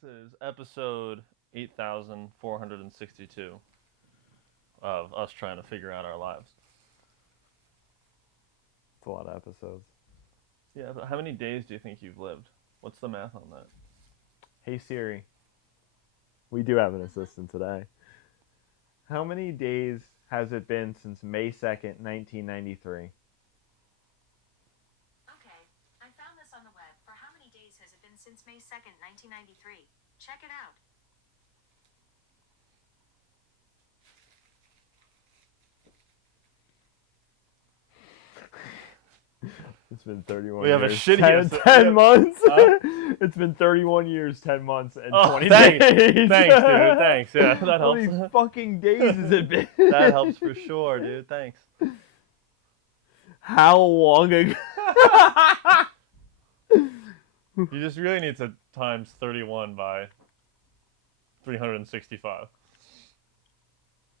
This is episode 8462 of us trying to figure out our lives. It's a lot of episodes. Yeah, but how many days do you think you've lived? What's the math on that? Hey Siri. We do have an assistant today. How many days has it been since May 2nd, 1993? Okay, I found this on the web. For how many days has it been since May 2nd, 1993? Check it out. It's been 31 We have a years. shitty 10 months. It's been 31 years, 10 months, and 20 thanks. days. Thanks, dude. Thanks. Yeah, that How helps. many fucking days has it been? That helps for sure, dude. Thanks. How long ago? You just really need to times 31 by 365.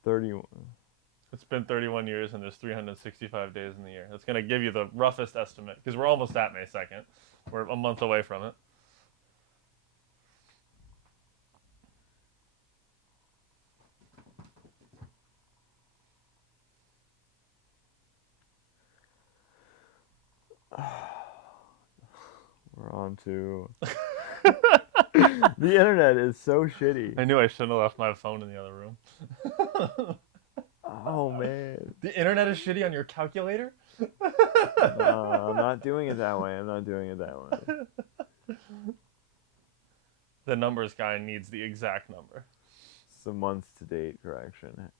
31. It's been 31 years and there's 365 days in the year. That's going to give you the roughest estimate because we're almost at May 2nd. We're a month away from it. We're on to... The internet is so shitty. I knew I shouldn't have left my phone in the other room. Oh, man. The internet is shitty on your calculator? I'm not doing it that way. The numbers guy needs the exact number. It's a month to date correction.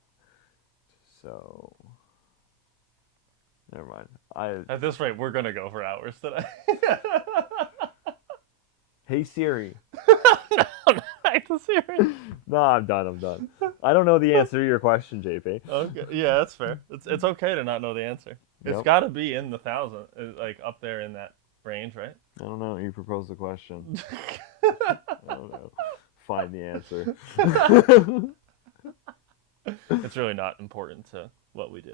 So... Never mind. At this rate, we're going to go for hours today. Hey Siri. No, back to Siri. No, I'm done. I don't know the answer to your question, JP. Okay, yeah, that's fair. It's okay to not know the answer. It's Yep. got to be in the 1,000, like up there in that range, right? I don't know. You proposed the question. I don't know. Find the answer. It's really not important to what we do.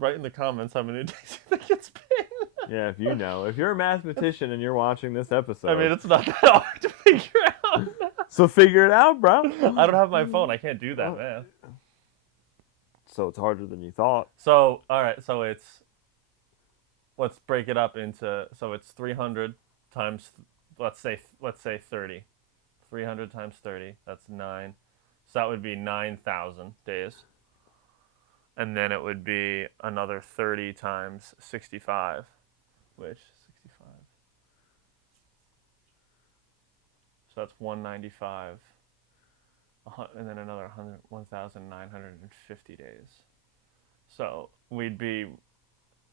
Write in the comments how many days you think it's been. Yeah, if you know. If you're a mathematician and you're watching this episode. I mean, it's not that hard to figure out. So figure it out, bro. I don't have my phone. I can't do that math. So it's harder than you thought. So, all right. So let's break it up into, so it's 300 times, let's say 30. 300 times 30, that's 9. So that would be 9,000 days. And then it would be another 30 times 65, which 65. So that's 195. And then another 1,950 days. So we'd be,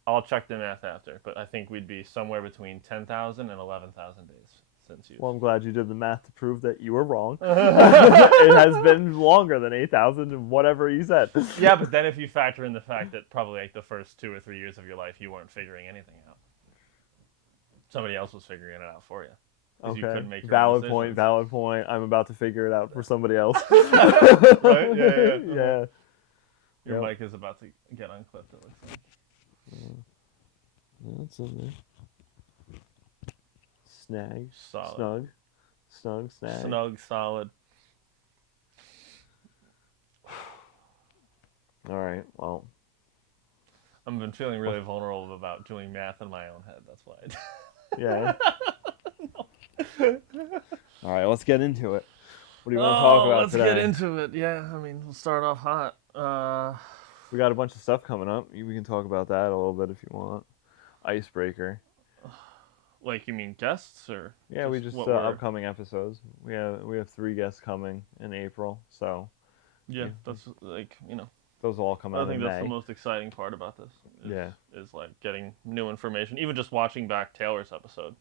I'll check the math after, but I think we'd be somewhere between 10,000 and 11,000 days since you. Well, I'm glad you did the math to prove that you were wrong. It has been longer than 8,000 and whatever you said. Yeah, but then if you factor in the fact that probably like the first 2 or 3 years of your life you weren't figuring anything out. Somebody else was figuring it out for you. Okay. You couldn't make your Valid own point. I'm about to figure it out for somebody else. Right? Yeah. Yeah. Your Yep. mic is about to get unclipped, it looks like. That's in there. Snag. Solid. Snug. Snag. Snug, solid. All right. Well. I've been feeling really vulnerable about doing math in my own head. That's why. Yeah. All right. Let's get into it. What do you want to talk about today? Let's get into it. Yeah, I mean, we'll start off hot. We got a bunch of stuff coming up. We can talk about that a little bit if you want. Icebreaker. Like, you mean guests or? Yeah, we just what we're- upcoming episodes. We have 3 guests coming in April, so Yeah, that's like, those will all come I out think in that's May. the most exciting part about this. Yeah. Is like getting new information. Even just watching back Taylor's episode.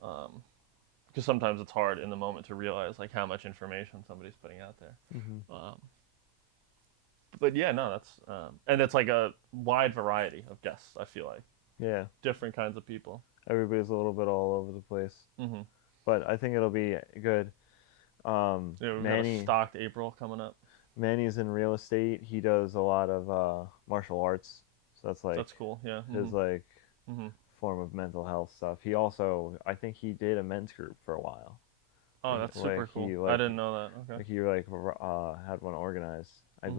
Because sometimes it's hard in the moment to realize like how much information somebody's putting out there. Mm-hmm. But yeah, no, that's and it's like a wide variety of guests. I feel like Yeah. different kinds of people. Everybody's a little bit all over the place, Mm-hmm. but I think it'll be good. Yeah, we've got a stocked April coming up. Manny's in real estate. He does a lot of martial arts, so that's like That's cool. Yeah. his like Mm-hmm. form of mental health stuff. He also, I think he did a men's group for a while. Oh, that's Like, super cool. he, I like, didn't know that. Okay. like he had one organized. I Mhm.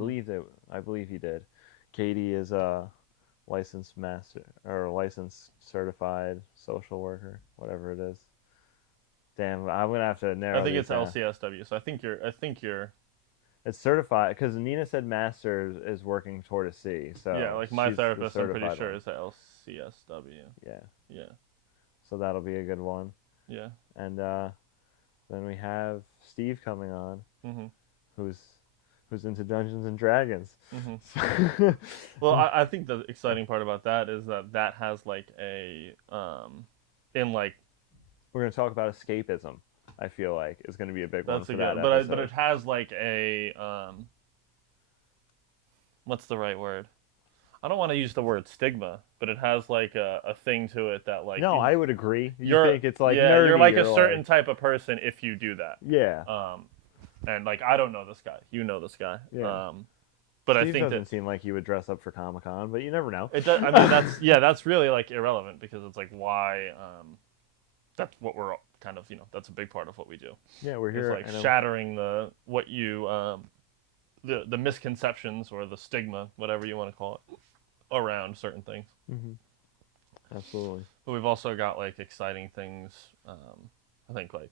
believe he did. Katie is a licensed master or licensed certified social worker, whatever it is. Damn, I'm gonna have to I narrow think these it's down. LCSW. So I think you're. It's certified because Nina said master is working toward a C. So Yeah, like my she's the therapist, I'm pretty certified sure one. is a LCSW. Yeah, Yeah. so that'll be a good one. Yeah. And then we have Steve coming on, Mhm. who's into Dungeons and Dragons. Mhm. Well, I think the exciting part about that is that has like a in like We're gonna talk about escapism. I feel like is gonna be a big one that's for a that good, episode. but it has like a what's the right word? I don't want to use the word stigma, but it has like a thing to it that like No, I would agree. You you're think it's like yeah, nerdy you're like a or certain like, type of person if you do that. yeah, And like I don't know this guy, you know this guy. yeah. But Steve I think doesn't that seem like he would dress up for Comic-Con, but you never know. it does. I mean, that's really like irrelevant because it's like why that's what we're kind of that's a big part of what we do. Yeah, we're It's here. like shattering what you the misconceptions or the stigma, whatever you want to call it, around certain things. Absolutely. But we've also got like exciting things. I think like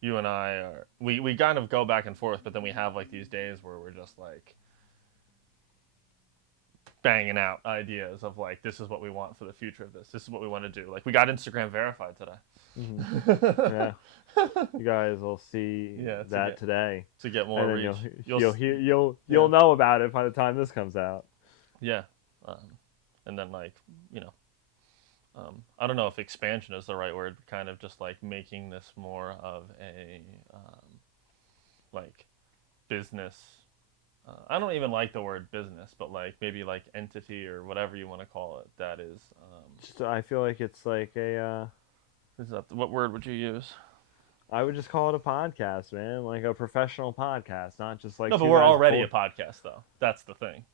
you and I are we kind of go back and forth, but then we have like these days where we're just like banging out ideas of like this is what we want for the future of this. This is what we want to do. Like we got Instagram verified today. Yeah, you guys will see that today, to get more and then reach. you'll know about it by the time this comes out. Yeah, and then like I don't know if expansion is the right word. Kind of just like making this more of a like business. I don't even like the word business, but like maybe like entity or whatever you want to call it. That is. I feel like it's like a. What word would you use? I would just call it a podcast, man. Like a professional podcast, not just like. No, but two we're guys already a podcast, though. That's the thing.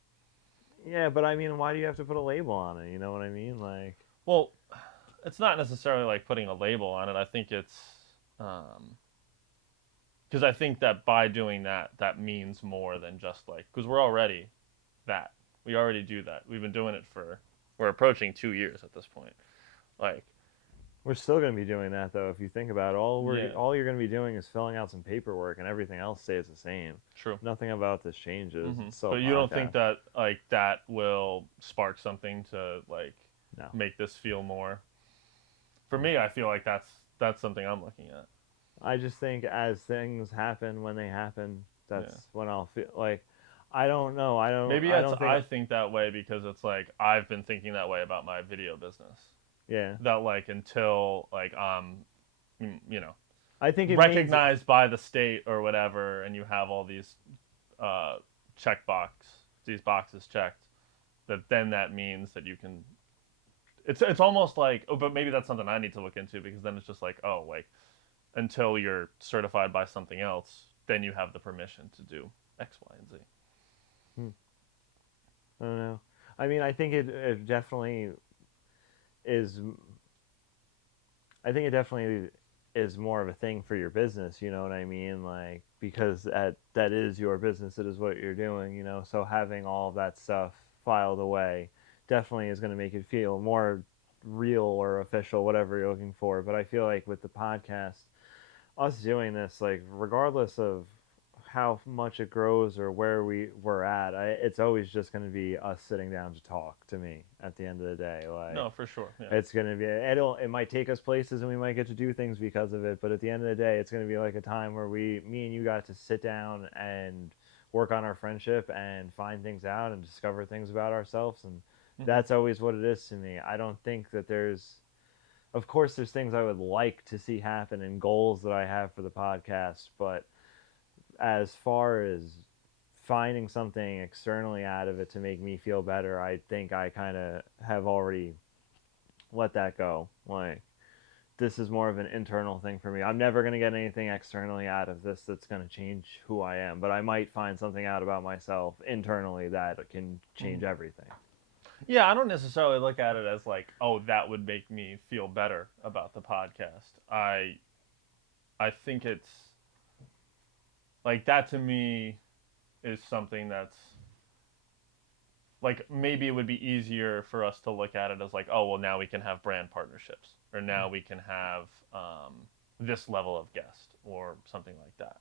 Yeah, but I mean, why do you have to put a label on it? You know what I mean? Like. Well, it's not necessarily like putting a label on it. I think it's because I think that by doing that, that means more than just like because we're already that. We already do that. We've been doing it we're approaching 2 years at this point. Like We're still going to be doing that though. If you think about it, Yeah. all you're going to be doing is filling out some paperwork, and everything else stays the same. True. Nothing about this changes. It's so But you don't think podcast. that like that will spark something to like No. make this feel more? For me, I feel like that's something I'm looking at. I just think as things happen when they happen, that's Yeah. when I'll feel like I don't know. Maybe I don't think I think that way because it's like I've been thinking that way about my video business. yeah. That like until like I think it recognized by the state or whatever, and you have all these these boxes checked, that means that you can. It's almost like but maybe that's something I need to look into because then it's just like like until you're certified by something else, then you have the permission to do X, Y, and Z. I don't know. I mean, I think it definitely is. I think it definitely is more of a thing for your business. You know what I mean? Like because that is your business. It is what you're doing. You know, so having all of that stuff filed away definitely is going to make it feel more real or official, whatever you're looking for. But I feel like with the podcast, us doing this, like regardless of how much it grows or where we're at, it's always just going to be us sitting down to talk. To me, at the end of the day, like No, for sure. Yeah. it's going to be it might take us places and we might get to do things because of it, but at the end of the day, it's going to be like a time where me and you got to sit down and work on our friendship and find things out and discover things about ourselves, and that's always what it is to me. I don't think that of course there's things I would like to see happen and goals that I have for the podcast, but as far as finding something externally out of it to make me feel better, I think I kind of have already let that go. Like, this is more of an internal thing for me. I'm never going to get anything externally out of this that's going to change who I am, but I might find something out about myself internally that can change everything. Yeah, I don't necessarily look at it as like, that would make me feel better about the podcast. I I think it's like that to me is something that's like maybe it would be easier for us to look at it as like, oh well, now we can have brand partnerships, or now we can have this level of guest or something like that.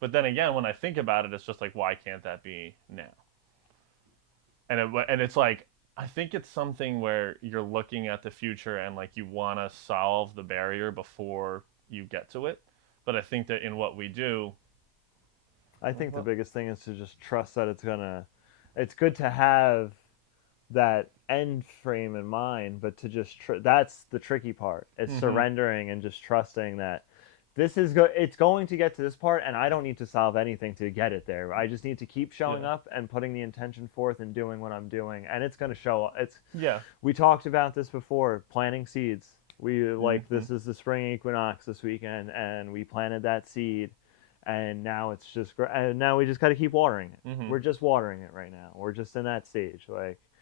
But then again, when I think about it, it's just like, why can't that be now? And it's like, I think it's something where you're looking at the future and like you want to solve the barrier before you get to it. But I think that in what we do, I think the biggest thing is to just trust that it's good to have that end frame in mind, but to just that's the tricky part. It's surrendering and just trusting that it's going to get to this part, and I don't need to solve anything to get it there. I just need to keep showing up and putting the intention forth and doing what I'm doing, and it's going to show up. We talked about this before, planting seeds. This is the spring equinox this weekend, and we planted that seed, and now it's just and now we just got to keep watering it. We're just watering it right now. We're just in that stage,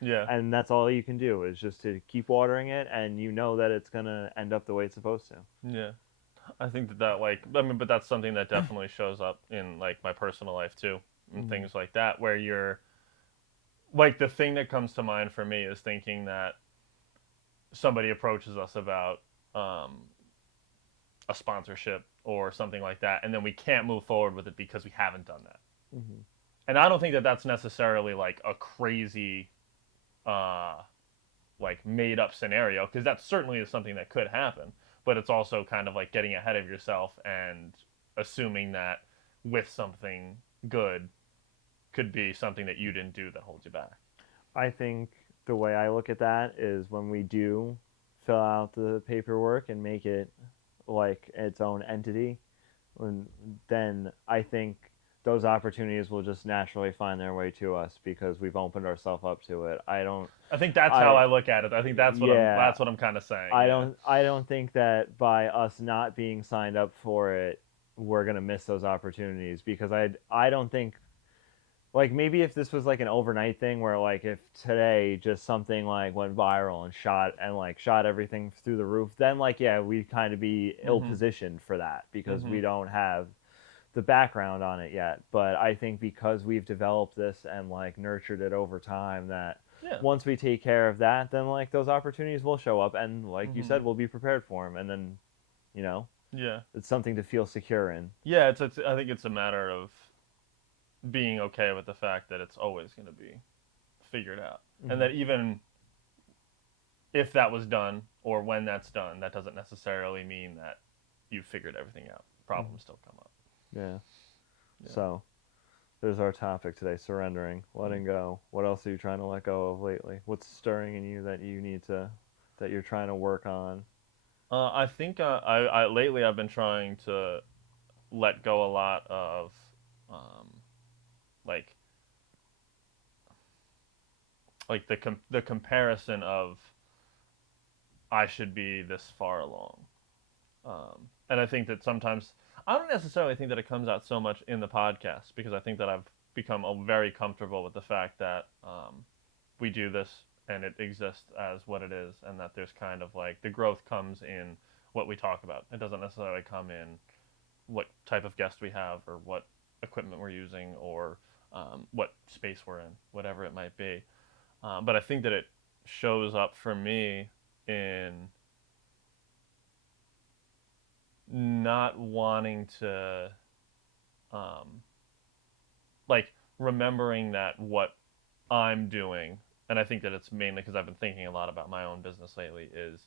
and that's all you can do is just to keep watering it, and you know that it's going to end up the way it's supposed to. Yeah. I think but that's something that definitely shows up in like my personal life too, and things like that, where you're like, the thing that comes to mind for me is thinking that somebody approaches us about a sponsorship or something like that, and then we can't move forward with it because we haven't done that. And I don't think that that's necessarily like a crazy like made up scenario, because that certainly is something that could happen. But it's also kind of like getting ahead of yourself and assuming that with something good could be something that you didn't do that holds you back. I think the way I look at that is when we do fill out the paperwork and make it like its own entity, then I think those opportunities will just naturally find their way to us because we've opened ourselves up to it. I think that's how I look at it. I think that's what I'm kind of saying. I don't think that by us not being signed up for it, we're gonna miss those opportunities, because I don't think, like, maybe if this was like an overnight thing where like if today just something like went viral and shot everything through the roof, then like we'd kind of be ill positioned for that because we don't have the background on it yet. But I think because we've developed this and like nurtured it over time, that once we take care of that, then like those opportunities will show up, and like you said, we'll be prepared for them, and then it's something to feel secure in. I think it's a matter of being okay with the fact that it's always going to be figured out, and that even if that was done or when that's done, that doesn't necessarily mean that you've figured everything out. Problems still come up. Yeah. So, there's our topic today: surrendering, letting go. What else are you trying to let go of lately? What's stirring in you that you're trying to work on? I think I lately I've been trying to let go a lot of like the comparison of I should be this far along, and I think that sometimes. I don't necessarily think that it comes out so much in the podcast, because I think that I've become very comfortable with the fact that we do this and it exists as what it is, and that there's kind of like the growth comes in what we talk about. It doesn't necessarily come in what type of guest we have or what equipment we're using or what space we're in, whatever it might be. But I think that it shows up for me in not wanting to like remembering that what I'm doing, and I think that it's mainly because I've been thinking a lot about my own business lately, is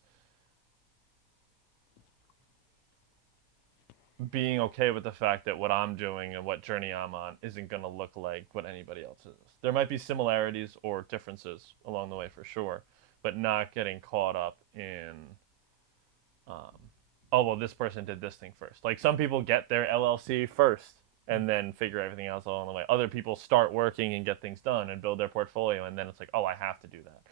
being okay with the fact that what I'm doing and what journey I'm on isn't going to look like what anybody else is. There might be similarities or differences along the way for sure, but not getting caught up in oh, well, this person did this thing first. Like, some people get their LLC first and then figure everything else along the way. Other people start working and get things done and build their portfolio, and then it's like, oh, I have to do that.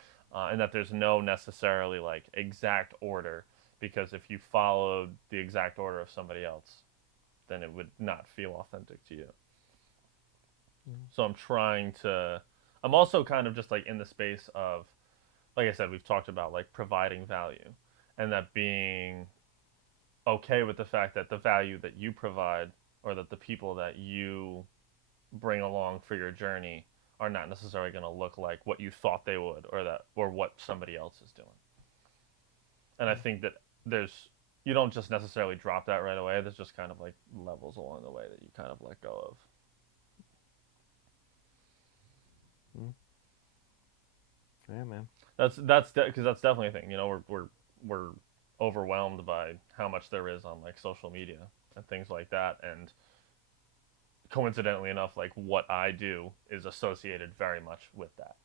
And that there's no necessarily, like, exact order, because if you followed the exact order of somebody else, then it would not feel authentic to you. So I'm also kind of just, like, in the space of, like I said, we've talked about, like, providing value, and that being okay with the fact that the value that you provide, or that the people that you bring along for your journey, are not necessarily going to look like what you thought they would, or what somebody else is doing. And I think that there's you don't just necessarily drop that right away. There's just kind of like levels along the way that you kind of let go of. Yeah, man. That's because that's definitely a thing. You know, we're overwhelmed by how much there is on like social media and things like that, and coincidentally enough, like what I do is associated very much with that.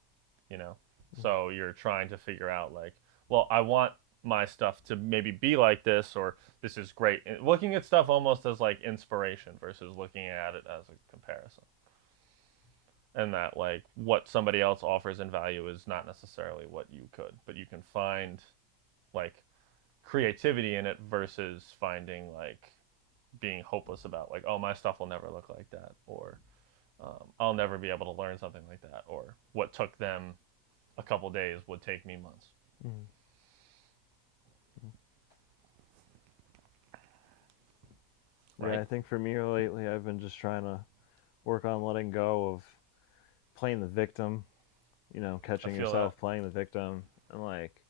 You know, so you're trying to figure out like, well, I want my stuff to maybe be like this, or this is great. And looking at stuff almost as like inspiration versus looking at it as a comparison. And that like what somebody else offers in value is not necessarily what you could, but you can find like creativity in it versus finding like being hopeless about like, oh, my stuff will never look like that, or I'll never be able to learn something like that, or what took them a couple days would take me months. Mm-hmm. Right. Yeah, I think for me lately, I've been just trying to work on letting go of playing the victim, you know, catching yourself playing the victim, and like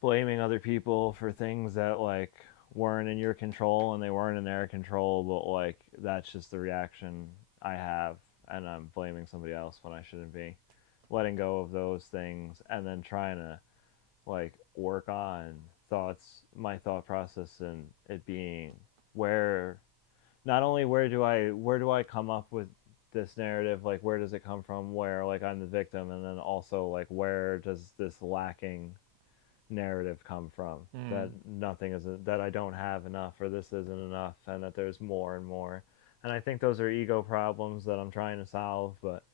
blaming other people for things that like weren't in your control and they weren't in their control, but like that's just the reaction I have, and I'm blaming somebody else when I shouldn't be. Letting go of those things, and then trying to like work on my thought process, and it being where, not only where do I come up with this narrative, like where does it come from, where like I'm the victim, and then also like where does this lacking narrative come from, that nothing is, that I don't have enough, or this isn't enough, and that there's more and more. And I think those are ego problems that I'm trying to solve, but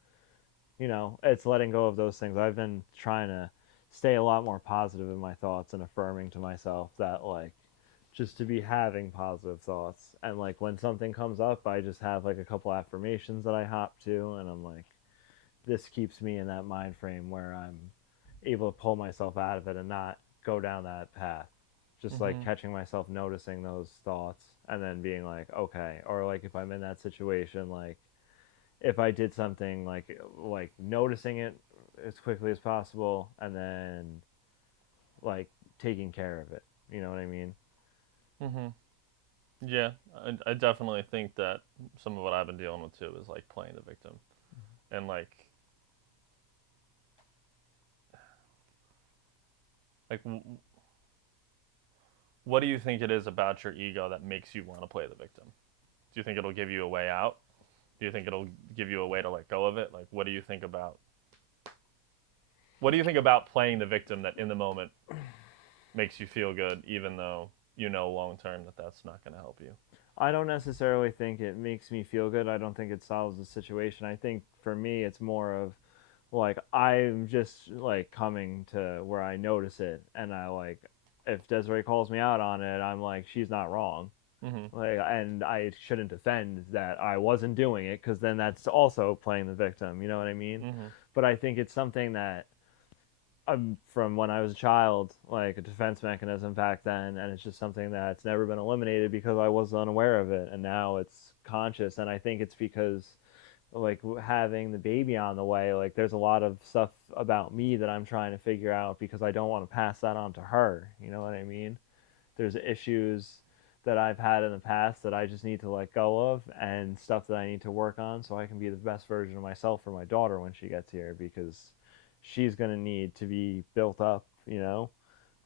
you know, it's letting go of those things. I've been trying to stay a lot more positive in my thoughts and affirming to myself that like just to be having positive thoughts, and like when something comes up, I just have like a couple affirmations that I hop to, and I'm like, this keeps me in that mind frame where I'm able to pull myself out of it and not go down that path. Just like catching myself noticing those thoughts, and then being like, okay, or like if I'm in that situation, like if I did something, like noticing it as quickly as possible, and then like taking care of it. You know what I mean? Yeah, I definitely think that some of what I've been dealing with too is like playing the victim, and like what do you think it is about your ego that makes you want to play the victim? Do you think it'll give you a way out? Do you think it'll give you a way to let go of it? Like, what do you think about playing the victim that in the moment makes you feel good, even though you know long term that that's not going to help you? I don't necessarily think it makes me feel good. I don't think it solves the situation. I think for me, it's more of like I'm just like coming to where I notice it, and I like, if Desiree calls me out on it, I'm like, she's not wrong. Like, and I shouldn't defend that I wasn't doing it, because then that's also playing the victim. You know what I mean? But I think it's something that from when I was a child, like a defense mechanism back then, and it's just something that's never been eliminated because I was unaware of it, and now it's conscious. And I think it's because like having the baby on the way, like there's a lot of stuff about me that I'm trying to figure out, because I don't want to pass that on to her. You know what I mean? There's issues that I've had in the past that I just need to let go of, and stuff that I need to work on so I can be the best version of myself for my daughter when she gets here, because she's going to need to be built up, you know?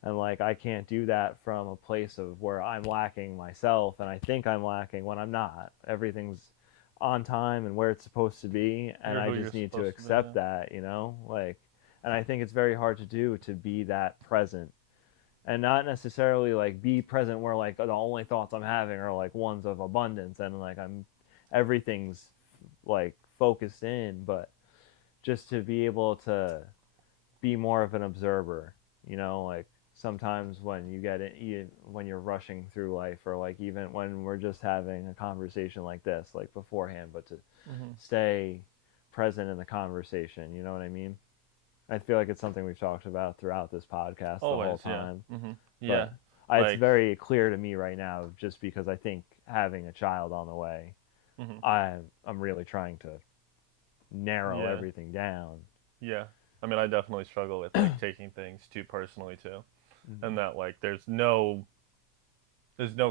And like I can't do that from a place of where I'm lacking myself, and I think I'm lacking when I'm not. Everything's on time and where it's supposed to be, and I just need to accept that, you know? Like, and I think it's very hard to do, to be that present, and not necessarily like be present where like the only thoughts I'm having are like ones of abundance, and like everything's like focused in, but just to be able to be more of an observer, you know? Like sometimes when you get it, when you're rushing through life, or like even when we're just having a conversation like this, like beforehand, but to stay present in the conversation, you know what I mean? I feel like it's something we've talked about throughout this podcast. Always, the whole time. Yeah. Like, It's very clear to me right now, just because I think having a child on the way, mhm. I'm really trying to narrow Yeah, everything down. yeah. I mean, I definitely struggle with like taking things too personally too, and Mhm. that like there's no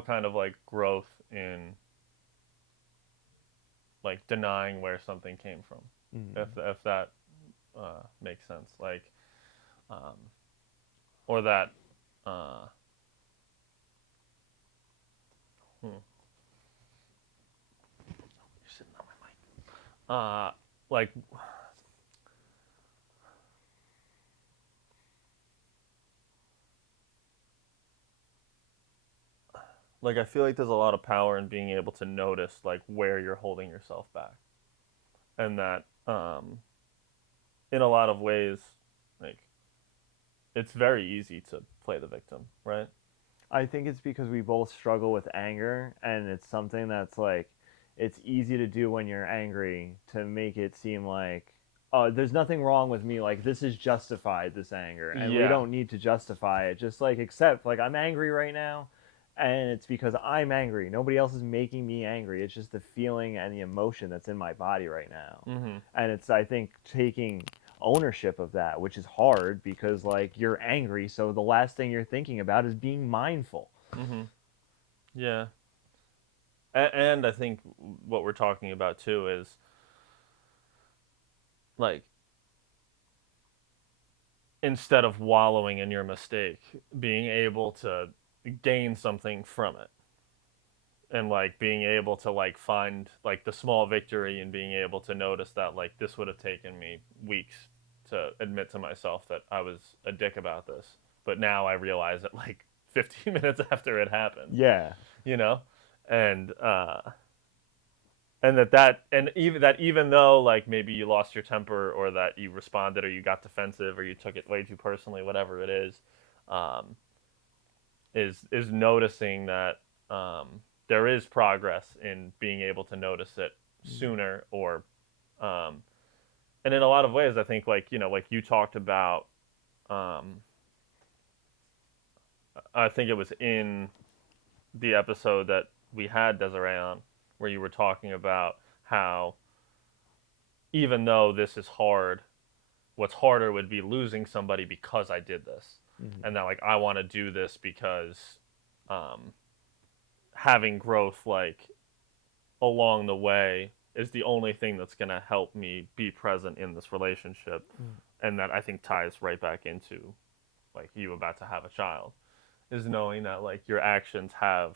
kind of like growth in like denying where something came from, Mhm. if that makes sense. Like, um, or that, uh, hmm, you're sitting on my mic. Like, I feel like there's a lot of power in being able to notice like where you're holding yourself back, and that in a lot of ways, like it's very easy to play the victim, right? I think it's because we both struggle with anger, and it's something that's like, it's easy to do when you're angry to make it seem like, oh, there's nothing wrong with me. Like, this is justified, this anger, and we Yeah. don't need to justify it. Just like, accept, like, I'm angry right now, and it's because I'm angry. Nobody else is making me angry. It's just the feeling and the emotion that's in my body right now. Mhm. And it's, I think, taking ownership of that, which is hard because like you're angry, so the last thing you're thinking about is being mindful. Mhm. Yeah. And I think what we're talking about too is like instead of wallowing in your mistake, being able to gain something from it. And like being able to like find like the small victory and being able to notice that like this would have taken me weeks to admit to myself that I was a dick about this. But now I realize it like 15 minutes after it happened, Yeah. you know? And even though like maybe you lost your temper or that you responded or you got defensive or you took it way too personally, whatever it um, is noticing that there is progress in being able to notice it sooner or um, and in a lot of ways I think like like you talked about um, I think it was in the episode that we had Desiree on where you were talking about how even though this is hard, what's harder would be losing somebody because I did this. Mm-hmm. And that like I want to do this because um, having growth like along the way is the only thing that's going to help me be present in this relationship. And that I think ties right back into like you about to have a child is knowing that like your actions have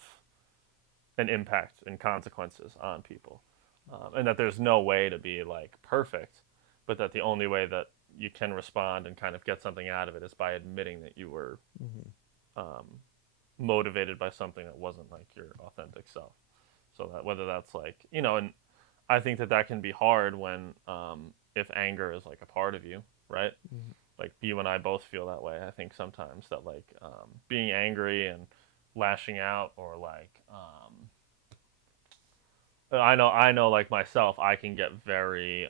an impact and consequences on people, and that there's no way to be like perfect, but that the only way that you can respond and kind of get something out of it is by admitting that you were Mm-hmm. um, motivated by something that wasn't like your authentic self. So that whether that's like and I think that that can be hard when if anger is like a part of you, right? Mm-hmm. Like you and I both feel that way. I think sometimes that like being angry and lashing out or like I know like myself I can get very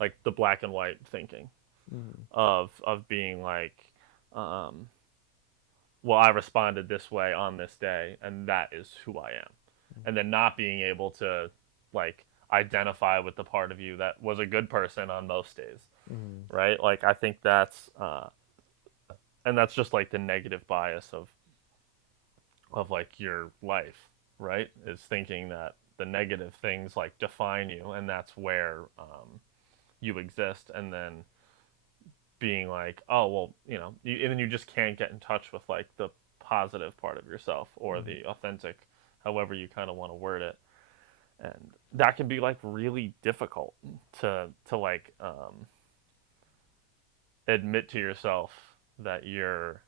like the black and white thinking Mm-hmm. of being like um well I responded this way on this day and that is who I am, and then not being able to like identify with the part of you that was a good person on most days, Mm-hmm. right? Like I think that's and that's just like the negative bias of like your life, right? Is thinking that the negative things like define you, and that's where you exist, and then being like, oh well, and then you just can't get in touch with like the positive part of yourself or Mm-hmm. the authentic, however you kind of want to word it, and that can be like really difficult to like admit to yourself that you're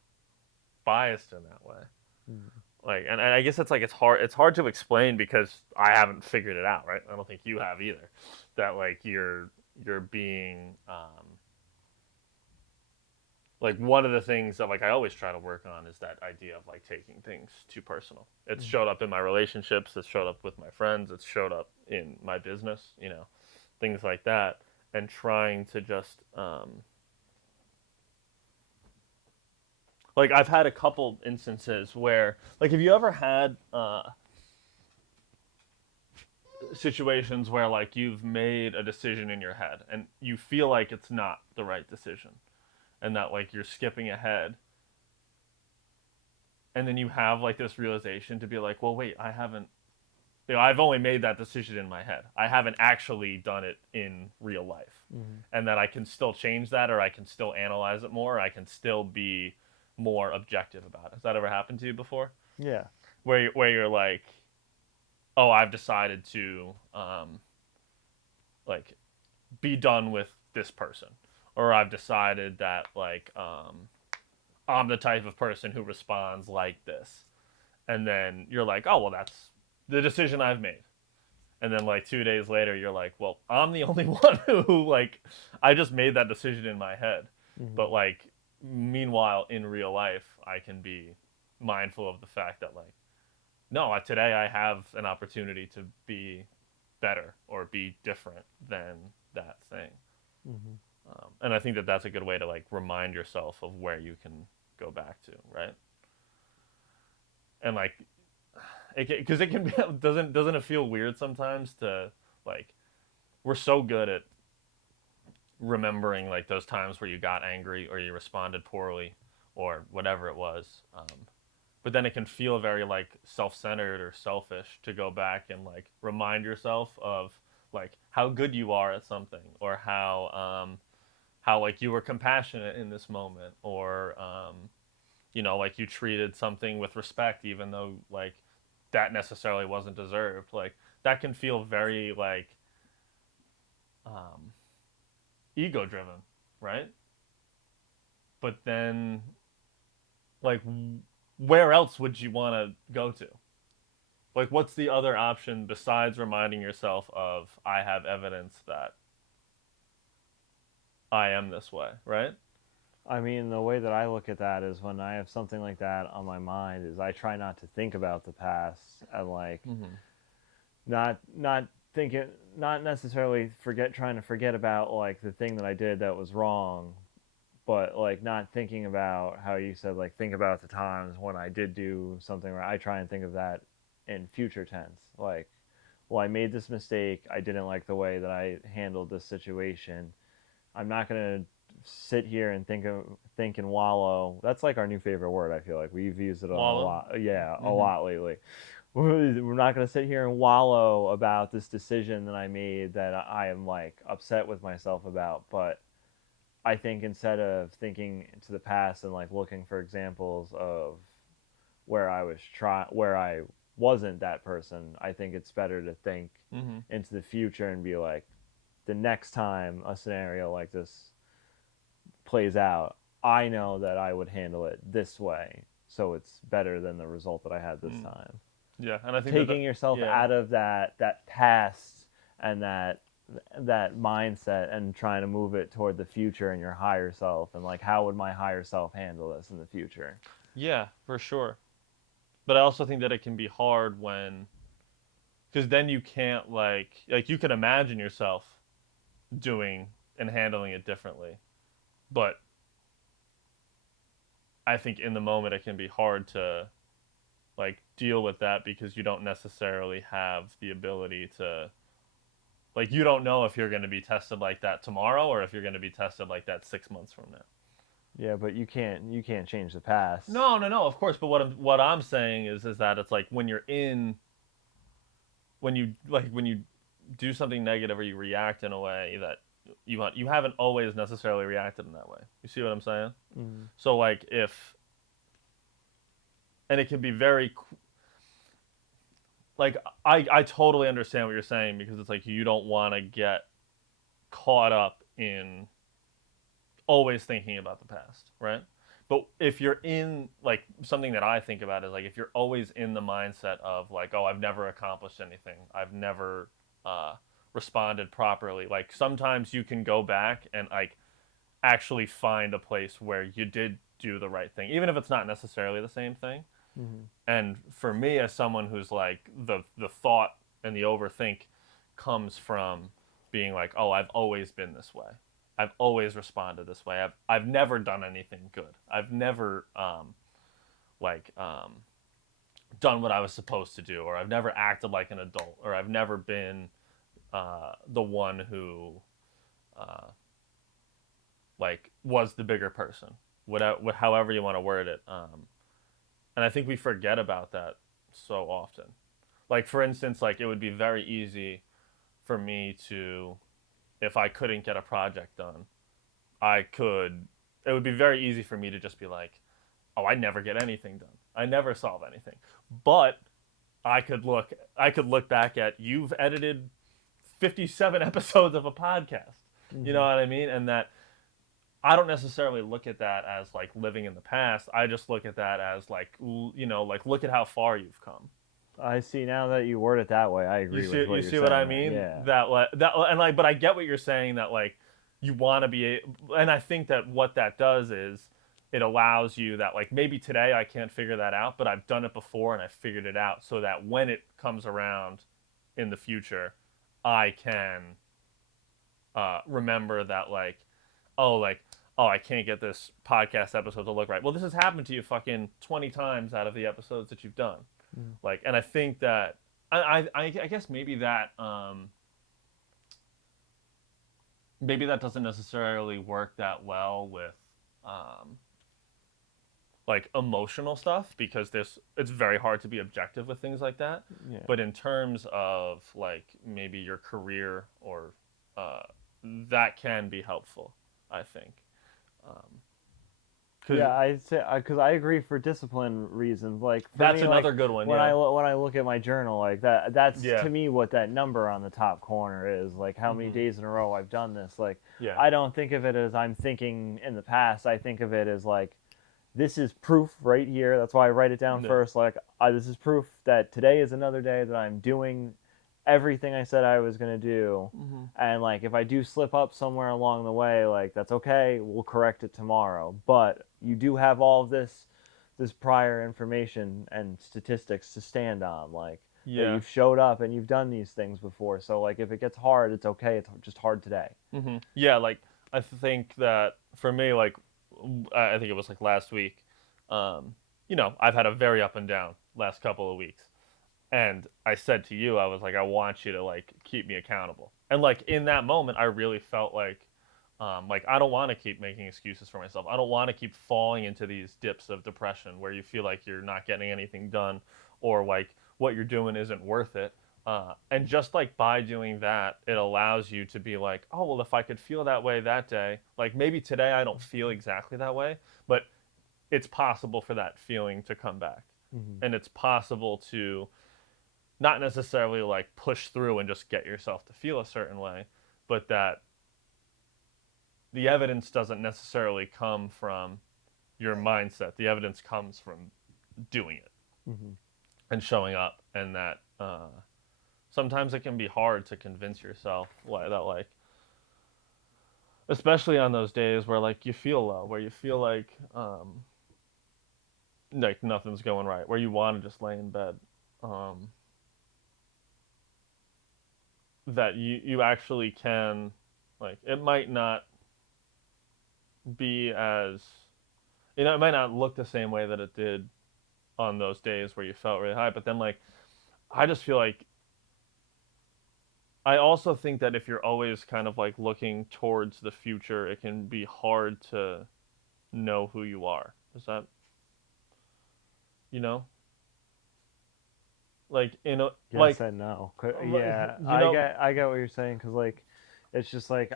biased in that way. Mm-hmm. Like and I guess it's hard to explain because I haven't figured it out, right? I don't think you have either, that like you're being like one of the things that like I always try to work on is that idea of like taking things too personal. It's showed up in my relationships, it's showed up with my friends, it's showed up in my business, things like that, and trying to just Like I've had a couple instances where, like, have you ever had situations where like you've made a decision in your head and you feel like it's not the right decision, and that like you're skipping ahead, and then you have like this realization to be like, well, wait, I haven't, I've only made that decision in my head. I haven't actually done it in real life. And that I can still change that, or I can still analyze it more, or I can still be more objective about it. Has that ever happened to you before? Yeah. Where you're like, oh, I've decided to like be done with this person, or I've decided that like I'm the type of person who responds like this, and then you're like, oh well, that's the decision I've made. And then like 2 days later, you're like, well, I'm the only one who like I just made that decision in my head. But like meanwhile, in real life, I can be mindful of the fact that like, no, today I have an opportunity to be better or be different than that thing. And I think that that's a good way to like remind yourself of where you can go back to, right? And like, because it can be, doesn't it feel weird sometimes to like, we're so good at remembering like those times where you got angry or you responded poorly or whatever it was, but then it can feel very like self-centered or selfish to go back and like remind yourself of like how good you are at something, or how like you were compassionate in this moment, or like you treated something with respect even though like that necessarily wasn't deserved. Like that can feel very like ego driven, right? But then like where else would you want to go to? Like what's the other option besides reminding yourself of I have evidence that I am this way, right? I mean, the way that I look at that is when I have something like that on my mind is I try not to think about the past and like not thinking, not necessarily trying to forget about like the thing that I did that was wrong, but like not thinking about how you said like think about the times when I did do something right. I try and think of that in future tense, like, well, I made this mistake, I didn't like the way that I handled this situation. I'm not going to sit here and think and wallow. That's like our new favorite word. I feel like we've used it a lot. Yeah, a lot lately. We're not going to sit here and wallow about this decision that I made that I am like upset with myself about. But I think instead of thinking to the past and like looking for examples of where where I wasn't that person, I think it's better to think into the future and be like, the next time a scenario like this plays out, I know that I would handle it this way, so it's better than the result that I had this time. Yeah, and I think taking yourself out of that past and that mindset and trying to move it toward the future and your higher self, and like, how would my higher self handle this in the future? Yeah, for sure. But I also think that it can be hard when, because then you can't like you can imagine yourself doing and handling it differently, but I think in the moment it can be hard to like deal with that because you don't necessarily have the ability to, like, you don't know if you're going to be tested like that tomorrow or if you're going to be tested like that 6 months from now. Yeah, but you can't change the past. No, of course. But what I'm saying is that it's like when you do something negative or you react in a way that you haven't always necessarily reacted in that way. You see what I'm saying? Mm-hmm. So like and it can be very like I totally understand what you're saying, because it's like you don't want to get caught up in always thinking about the past, right? But if you're in, like, something that I think about is like if you're always in the mindset of like, oh, I've never accomplished anything, I've never responded properly, like sometimes you can go back and like actually find a place where you did do the right thing, even if it's not necessarily the same thing. Mm-hmm. And for me, as someone who's like the thought and the overthink comes from being like, oh, I've always been this way, I've always responded this way. I've never done anything good. I've never done what I was supposed to do, or I've never acted like an adult, or I've never been the one who was the bigger person. However you want to word it. And I think we forget about that so often. Like, for instance, like, it would be very easy for me to, if I couldn't get a project done, it would be very easy for me to just be like, oh, I never get anything done. I never solve anything. But I could look back at, you've edited 57 episodes of a podcast. You know what I mean? And that, I don't necessarily look at that as like living in the past. I just look at that as like, like, look at how far you've come. I see now that you word it that way. I agree with what you're saying. You see what I mean? Yeah. But I get what you're saying, that like you want to be, and I think that what that does is it allows you that, like, maybe today I can't figure that out, but I've done it before and I figured it out, so that when it comes around in the future, I can remember that, like, oh, I can't get this podcast episode to look right. Well, this has happened to you fucking 20 times out of the episodes that you've done. Like, and I think that I guess maybe that doesn't necessarily work that well with like emotional stuff, because it's very hard to be objective with things like that. Yeah. But in terms of like maybe your career or that can be helpful, I think. I'd say, because I agree for discipline reasons. Like, for that's me, another like, good one. when Yeah. I look at my journal, like that's Yeah. to me what that number on the top corner is. Like, how many days in a row I've done this. Like, Yeah. I don't think of it as I'm thinking in the past. I think of it as like, this is proof right here. That's why I write it down first. Like, this is proof that today is another day that I'm doing everything I said I was going to do. And like, if I do slip up somewhere along the way, like, that's okay, we'll correct it tomorrow. But you do have all of this prior information and statistics to stand on, like, that you've showed up and you've done these things before. So like, if it gets hard, it's okay, it's just hard today. Yeah, like, I think that for me, like, I think it was like last week, I've had a very up and down last couple of weeks. And I said to you, I was like, I want you to like keep me accountable. And like, in that moment, I really felt like I don't want to keep making excuses for myself. I don't want to keep falling into these dips of depression where you feel like you're not getting anything done, or like what you're doing isn't worth it. And just like by doing that, it allows you to be like, oh, well, if I could feel that way that day, like maybe today I don't feel exactly that way, but it's possible for that feeling to come back. And it's possible to not necessarily like push through and just get yourself to feel a certain way, but that the evidence doesn't necessarily come from your mindset. The evidence comes from doing it and showing up. And that sometimes it can be hard to convince yourself that, like, especially on those days where like you feel low, where you feel like nothing's going right, where you want to just lay in bed. That you actually can, like, it might not be as, it might not look the same way that it did on those days where you felt really high, but then like, I just feel like, I also think that if you're always kind of like looking towards the future, it can be hard to know who you are. Is that, like, Yes like, and no. Yeah, I get what you're saying, because like, it's just like,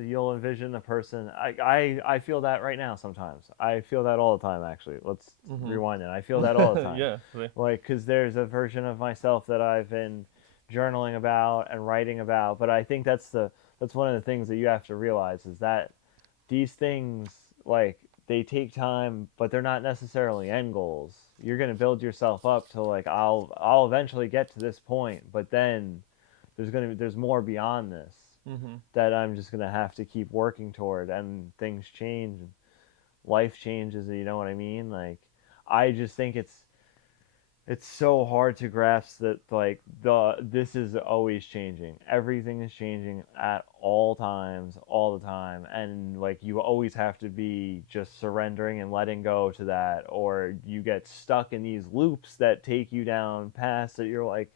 you'll envision a person. I feel that right now sometimes. I feel that all the time, actually. Let's rewind it. I feel that all the time. Yeah. Like, because there's a version of myself that I've been journaling about and writing about. But I think that's one of the things that you have to realize, is that these things, like, they take time, but they're not necessarily end goals. You're going to build yourself up to like, I'll eventually get to this point, but then there's more beyond this that I'm just going to have to keep working toward, and things change, life changes, you know what I mean? Like, I just think it's it's so hard to grasp that like this is always changing. Everything is changing at all times, all the time, and like you always have to be just surrendering and letting go to that, or you get stuck in these loops that take you down past that you're like,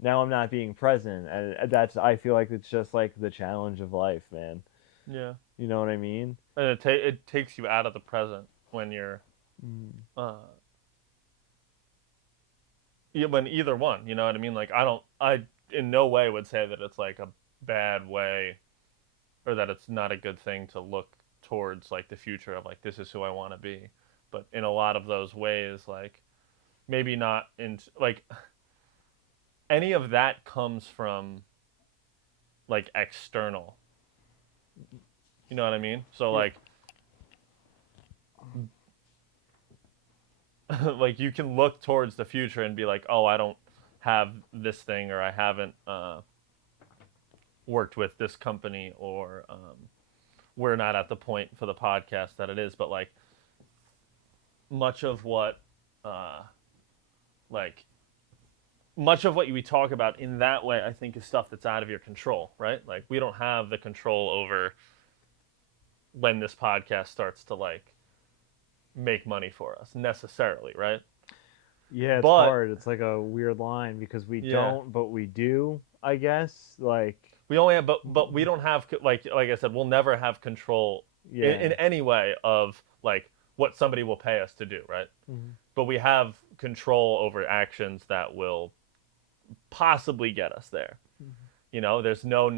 now I'm not being present, and that's, I feel like it's just like the challenge of life, man. Yeah. You know what I mean? And it takes you out of the present when you're uh when either one, you know what I mean? Like I in no way would say that it's like a bad way or that it's not a good thing to look towards like the future of like this is who I want to be. But in a lot of those ways, like maybe not in like any of that comes from like external. You know what I mean? So like like you can look towards the future and be like, "Oh, I don't have this thing or I haven't worked with this company or we're not at the point for the podcast that it is." But like much of what like much of what we talk about in that way, I think, is stuff that's out of your control, right? Like we don't have the control over when this podcast starts to like make money for us necessarily, right? Yeah, it's But hard. It's like a weird line because we don't, but we do, I guess. Like we only have, but we don't have like I said, we'll never have control in any way of like what somebody will pay us to do, right? Mm-hmm. But we have control over actions that will possibly get us there. Mm-hmm. You know, there's no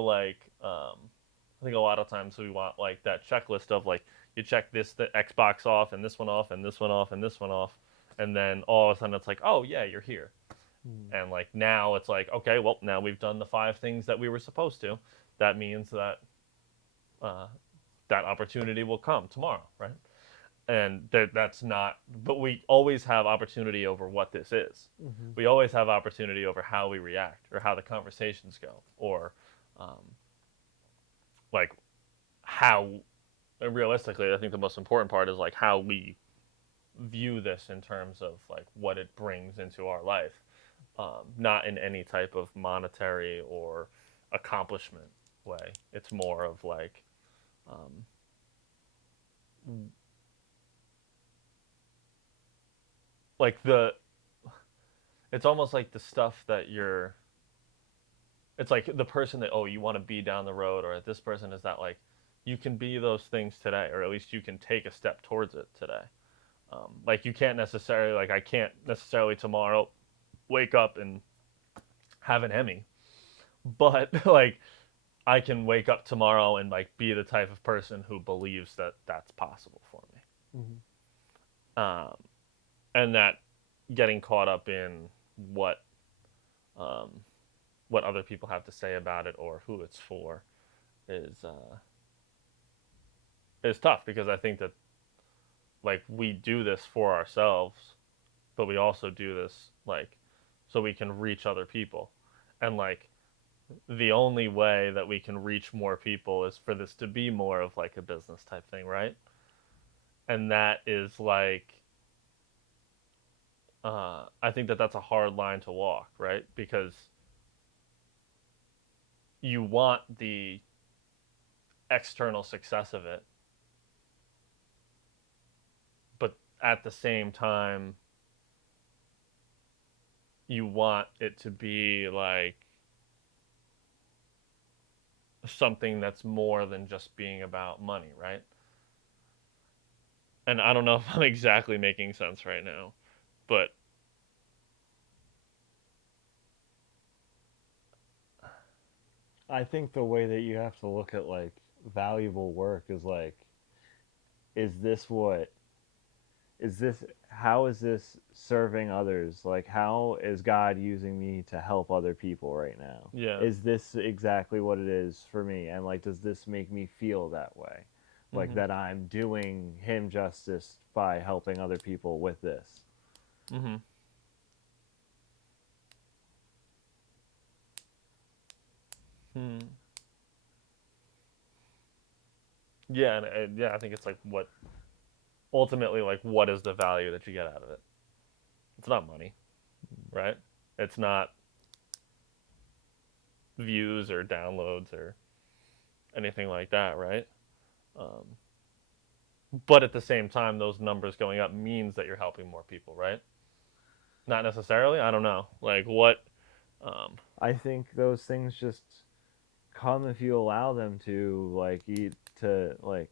like I think a lot of times we want like that checklist of like you check the Xbox off and this one off and this one off and this one off, and then all of a sudden it's like, oh yeah, you're here. And like now it's like, okay, well now we've done the 5 things that we were supposed to. That means that that opportunity will come tomorrow, right? And that's not. But we always have opportunity over what this is. Mm-hmm. We always have opportunity over how we react or how the conversations go, or like how. And realistically, I think the most important part is like how we view this in terms of like what it brings into our life. Not in any type of monetary or accomplishment way. It's more of like it's almost like the stuff that it's like the person that, oh, you want to be down the road, or this person is that, like you can be those things today, or at least you can take a step towards it today. Like you can't necessarily, like I can't necessarily tomorrow wake up and have an Emmy, but like I can wake up tomorrow and like be the type of person who believes that that's possible for me. Mm-hmm. And that getting caught up in what other people have to say about it or who it's for is tough, because I think that like we do this for ourselves, but we also do this like so we can reach other people. And like the only way that we can reach more people is for this to be more of like a business type thing, right? And that is like I think that that's a hard line to walk, right? Because you want the external success of it, but at the same time you want it to be like something that's more than just being about money, right? And I don't know if I'm exactly making sense right now, but I think the way that you have to look at like valuable work is like, is this what is this how is this serving others? Like how is God using me to help other people right now? yeah. Is this exactly what it is for me? And like does this make me feel that way? Like that I'm doing him justice by helping other people with this. Mm-hmm. Yeah, and I think it's like what ultimately, like what is the value that you get out of it? It's not money, right? It's not views or downloads or anything like that, right? But at the same time, those numbers going up means that you're helping more people, right? Not necessarily. I don't know. Like what? I think those things just come if you allow them to, like, eat to, like,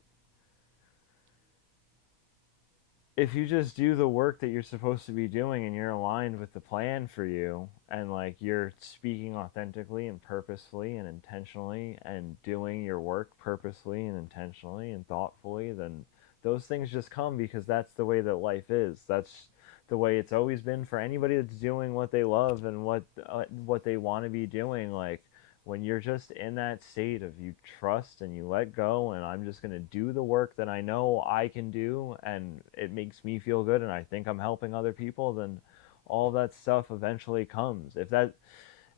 if you just do the work that you're supposed to be doing and you're aligned with the plan for you, and like you're speaking authentically and purposefully and intentionally and doing your work purposefully and intentionally and thoughtfully, then those things just come, because that's the way that life is. That's the way it's always been for anybody that's doing what they love and what they want to be doing. Like, when you're just in that state of you trust and you let go, and I'm just going to do the work that I know I can do and it makes me feel good and I think I'm helping other people, then all that stuff eventually comes. If that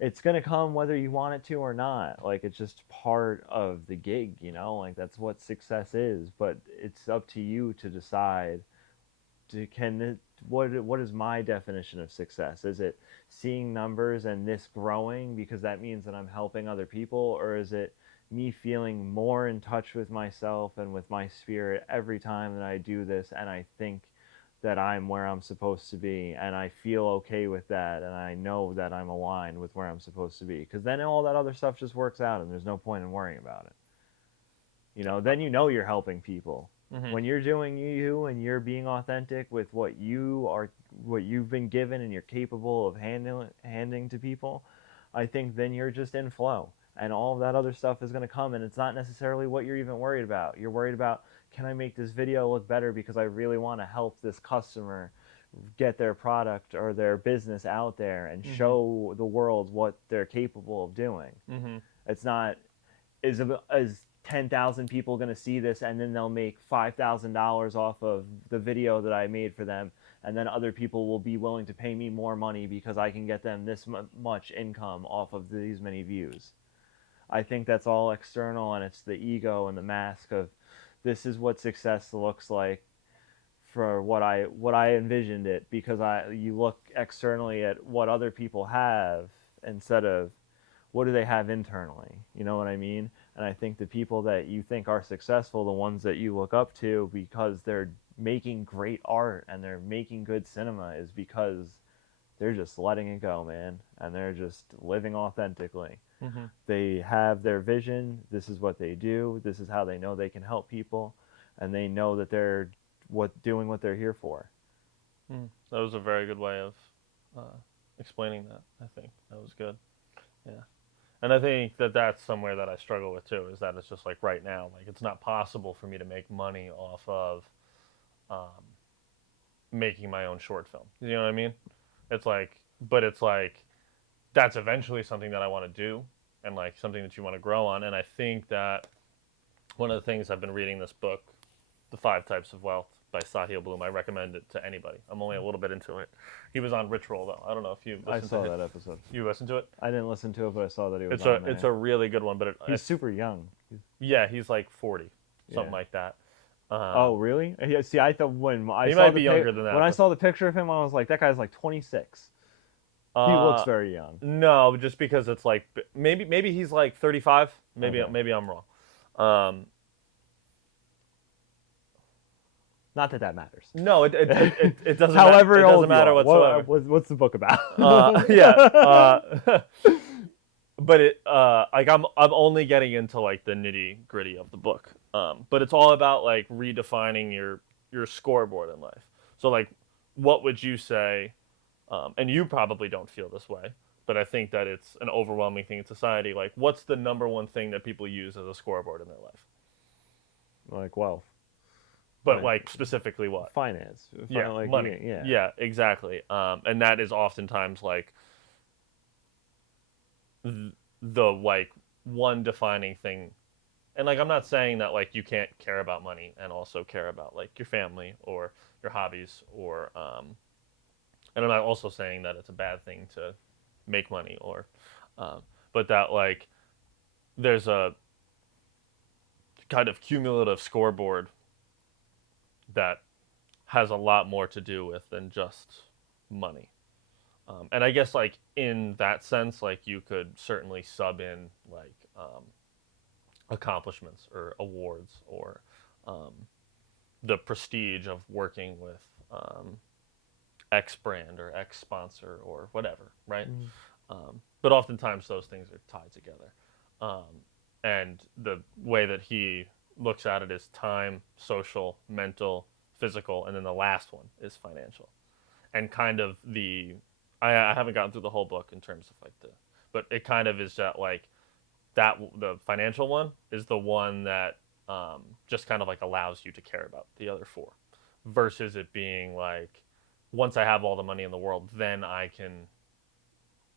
It's going to come whether you want it to or not. Like, it's just part of the gig, like that's what success is, but it's up to you to decide what is my definition of success? Is it seeing numbers and this growing because that means that I'm helping other people, or is it me feeling more in touch with myself and with my spirit every time that I do this, and I think that I'm where I'm supposed to be, and I feel okay with that, and I know that I'm aligned with where I'm supposed to be, because then all that other stuff just works out and there's no point in worrying about it. Then you're helping people. Mm-hmm. When you're doing you and you're being authentic with what you've been given and you're capable of handing to people, I think then you're just in flow, and all of that other stuff is going to come, and it's not necessarily what you're even worried about. You're worried about, can I make this video look better because I really want to help this customer get their product or their business out there and Mm-hmm. show the world what they're capable of doing. Mm-hmm. It's not, is 10,000 people going to see this and then they'll make $5,000 off of the video that I made for them, and then other people will be willing to pay me more money because I can get them this much income off of these many views. I think that's all external, and it's the ego and the mask of, this is what success looks like for what I envisioned it, because you look externally at what other people have instead of what do they have internally. You know what I mean? And I think the people that you think are successful, the ones that you look up to because they're making great art and they're making good cinema, is because they're just letting it go, man, and they're just living authentically. Mm-hmm. They have their vision. This is what they do. This is how they know they can help people, and they know that they're doing what they're here for. That was a very good way of explaining that. I think that was good. Yeah. And I think that that's somewhere that I struggle with too, is that it's just like right now, like it's not possible for me to make money off of making my own short film. You know what I mean? It's like, but it's like, that's eventually something that I want to do, and like something that you want to grow on. And I think that one of the things, I've been reading this book, The 5 Types of Wealth by Sahil Bloom. I recommend it to anybody. I'm only a little bit into it. He was on Rich Roll though. I don't know if you listened I saw to it. that episode. You listened to it? I didn't listen to it, but I saw that he was It's a really good one, but he's super young. he's like 40, something like that. Oh, really? Yeah, see, I thought when I He saw might be younger than that. When I saw the picture of him, I was like, that guy's like 26. He looks very young. No, just because it's like maybe he's like 35. Maybe I'm wrong. Not that matters. No, it doesn't. However, it doesn't matter whatsoever. What's the book about? But like I'm only getting into like the nitty gritty of the book. But it's all about like redefining your scoreboard in life. So like, what would you say? And you probably don't feel this way, but I think that it's an overwhelming thing in society. Like, what's the number one thing that people use as a scoreboard in their life? Like wealth. But like specifically what? Finance. Yeah, like, money. Yeah, exactly. And that is oftentimes like the like one defining thing. And like, I'm not saying that like you can't care about money and also care about like your family or your hobbies, or and I'm not also saying that it's a bad thing to make money, or but that like there's a kind of cumulative scoreboard that has a lot more to do with than just money. And I guess like in that sense, like you could certainly sub in like accomplishments or awards or the prestige of working with X brand or X sponsor or whatever, right? But oftentimes those things are tied together. And the way that he looks at it is time, social, mental, physical, and then the last one is financial. And kind of I haven't gotten through the whole book in terms of like but it kind of is that like the financial one is the one that just kind of like allows you to care about the other four, versus it being like, once I have all the money in the world, then I can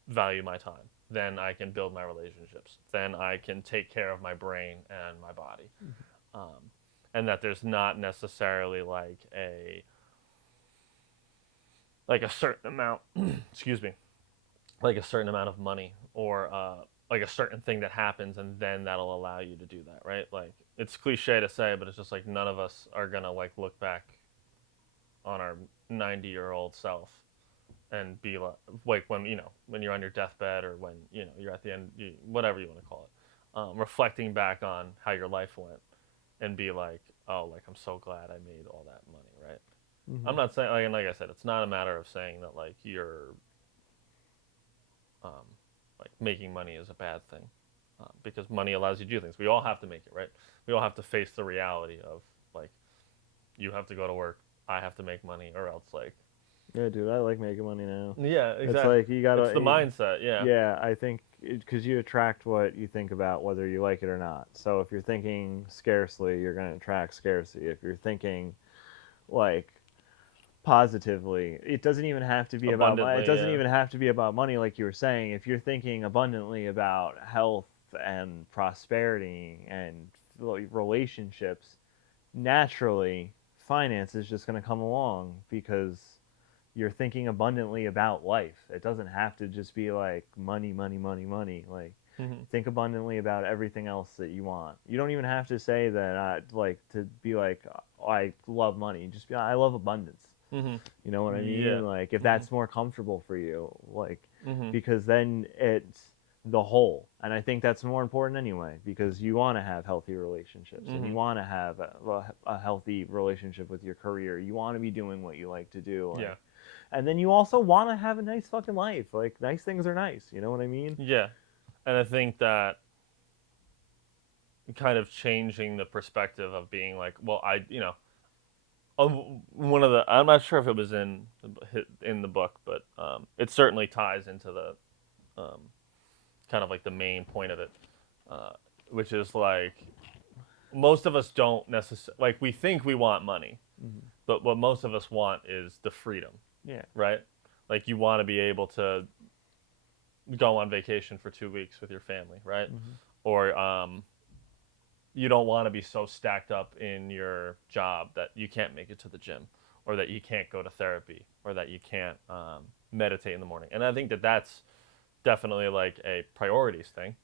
value my time, then I can build my relationships, then I can take care of my brain and my body. And that there's not necessarily like a certain amount excuse me, like a certain amount of money or like a certain thing that happens and then that'll allow you to do that, right? Like, it's cliche to say, but it's just like none of us are gonna like look back on our 90-year-old self and be like when you're on your deathbed, or when you're at the end, whatever you want to call it, reflecting back on how your life went and be like, oh, like I'm so glad I made all that money, right? I'm not saying, like I said, it's not a matter of saying that like you're like making money is a bad thing, because money allows you to do things. We all have to make it, right? We all have to face the reality of like, you have to go to work, I have to make money, or else like. Yeah, dude, I like making money now. Yeah, exactly. It's like you gotta. It's the mindset, yeah. Yeah, I think because you attract what you think about, whether you like it or not. So if you're thinking scarcely, you're gonna attract scarcity. If you're thinking like positively, it doesn't even have to be about money. It doesn't even have to be about money, like you were saying. If you're thinking abundantly about health and prosperity and relationships, naturally finance is just going to come along, because you're thinking abundantly about life. It doesn't have to just be like money, money, money, money. Like, think abundantly about everything else that you want. You don't even have to say that like to be like, oh, I love money. Just be, I love abundance. You know what I mean? Yeah. Like, if that's more comfortable for you, like, because then it's the whole. And I think that's more important anyway, because you want to have healthy relationships and you want to have a healthy relationship with your career. You want to be doing what you like to do. Like, and then you also want to have a nice fucking life. Like, nice things are nice. You know what I mean? Yeah. And I think that kind of changing the perspective of being like, well, one of the, I'm not sure if it was in the book, but it certainly ties into the kind of like the main point of it, which is like, most of us don't necessarily, like, we think we want money, but what most of us want is the freedom. Yeah. Right? Like, you want to be able to go on vacation for 2 weeks with your family, right? Or you don't want to be so stacked up in your job that you can't make it to the gym, or that you can't go to therapy, or that you can't meditate in the morning. And I think that that's definitely like a priorities thing.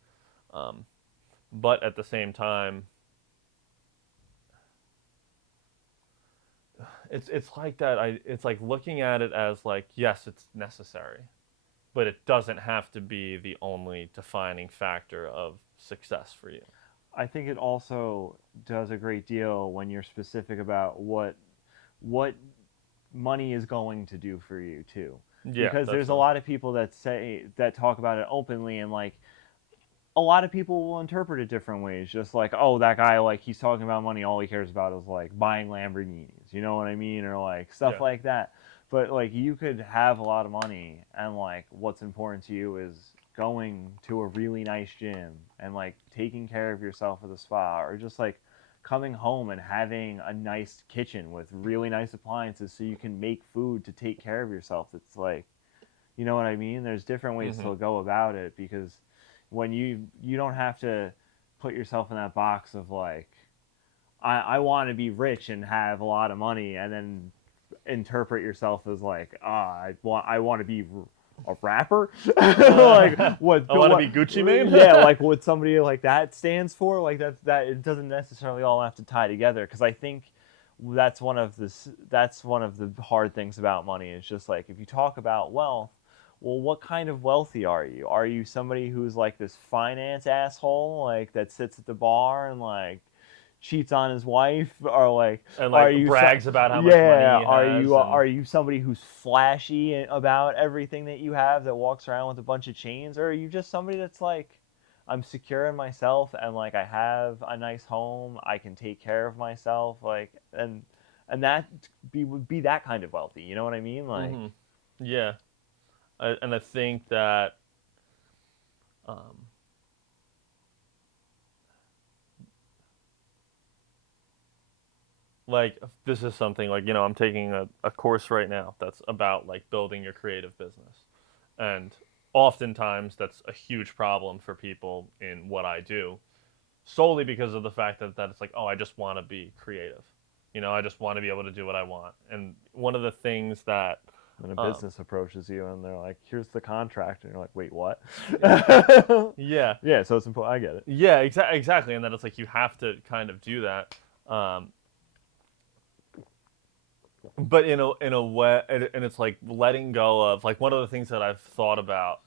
But at the same time, it's like that. It's like looking at it as like, yes, it's necessary, but it doesn't have to be the only defining factor of success for you. I think it also does a great deal when you're specific about what money is going to do for you too. Yeah, because there's a lot of people that talk about it openly, and like, a lot of people will interpret it different ways. Just like, oh, that guy, like, he's talking about money, all he cares about is like buying Lamborghinis, you know what I mean, or like stuff like that. But like, you could have a lot of money, and like, what's important to you is going to a really nice gym and like taking care of yourself at the spa, or just like coming home and having a nice kitchen with really nice appliances so you can make food to take care of yourself. It's like, you know what I mean? There's different ways to go about it, because when you don't have to put yourself in that box of like, I want to be rich and have a lot of money, and then interpret yourself as like, I want to be a rapper. Like, what I want to be Gucci Mane. Yeah, like what somebody like that stands for. Like, that it doesn't necessarily all have to tie together, because I think that's one of the hard things about money. It's just like, if you talk about wealth, well, what kind of wealthy are you? Are you somebody who's like this finance asshole, like that sits at the bar and like cheats on his wife, or like, And are like you brags about how much money he has. are you somebody who's flashy about everything that you have, that walks around with a bunch of chains, or are you just somebody that's like, I'm secure in myself, and like I have a nice home, I can take care of myself, like, and that would be that kind of wealthy, you know what I mean? Like, Yeah. And I think that like this is something like, I'm taking a course right now that's about like building your creative business. And oftentimes that's a huge problem for people in what I do, solely because of the fact that it's like, oh, I just want to be creative. I just want to be able to do what I want. And one of the things that when a business approaches you and they're like, here's the contract, and you're like, wait, what? Yeah. Yeah, so it's important. I get it. Yeah, exactly. And then it's like you have to kind of do that. But in a way, and it's like letting go of, like, one of the things that I've thought about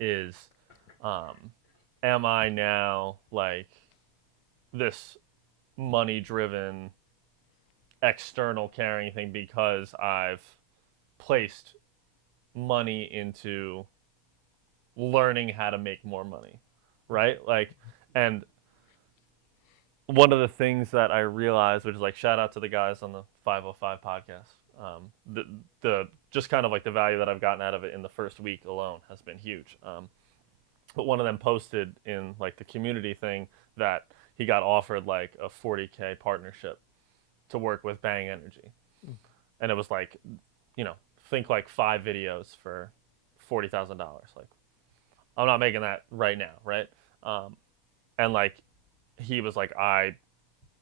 is, am I now like this money driven external caring thing because I've placed money into learning how to make more money, right? Like, and one of the things that I realized, which is like, shout out to the guys on the 505 podcast, the just kind of like the value that I've gotten out of it in the first week alone has been huge. But one of them posted in like the community thing that he got offered like a 40K partnership to work with Bang Energy. And it was like, think like 5 videos for $40,000. Like, I'm not making that right now, right? And like, he was like, I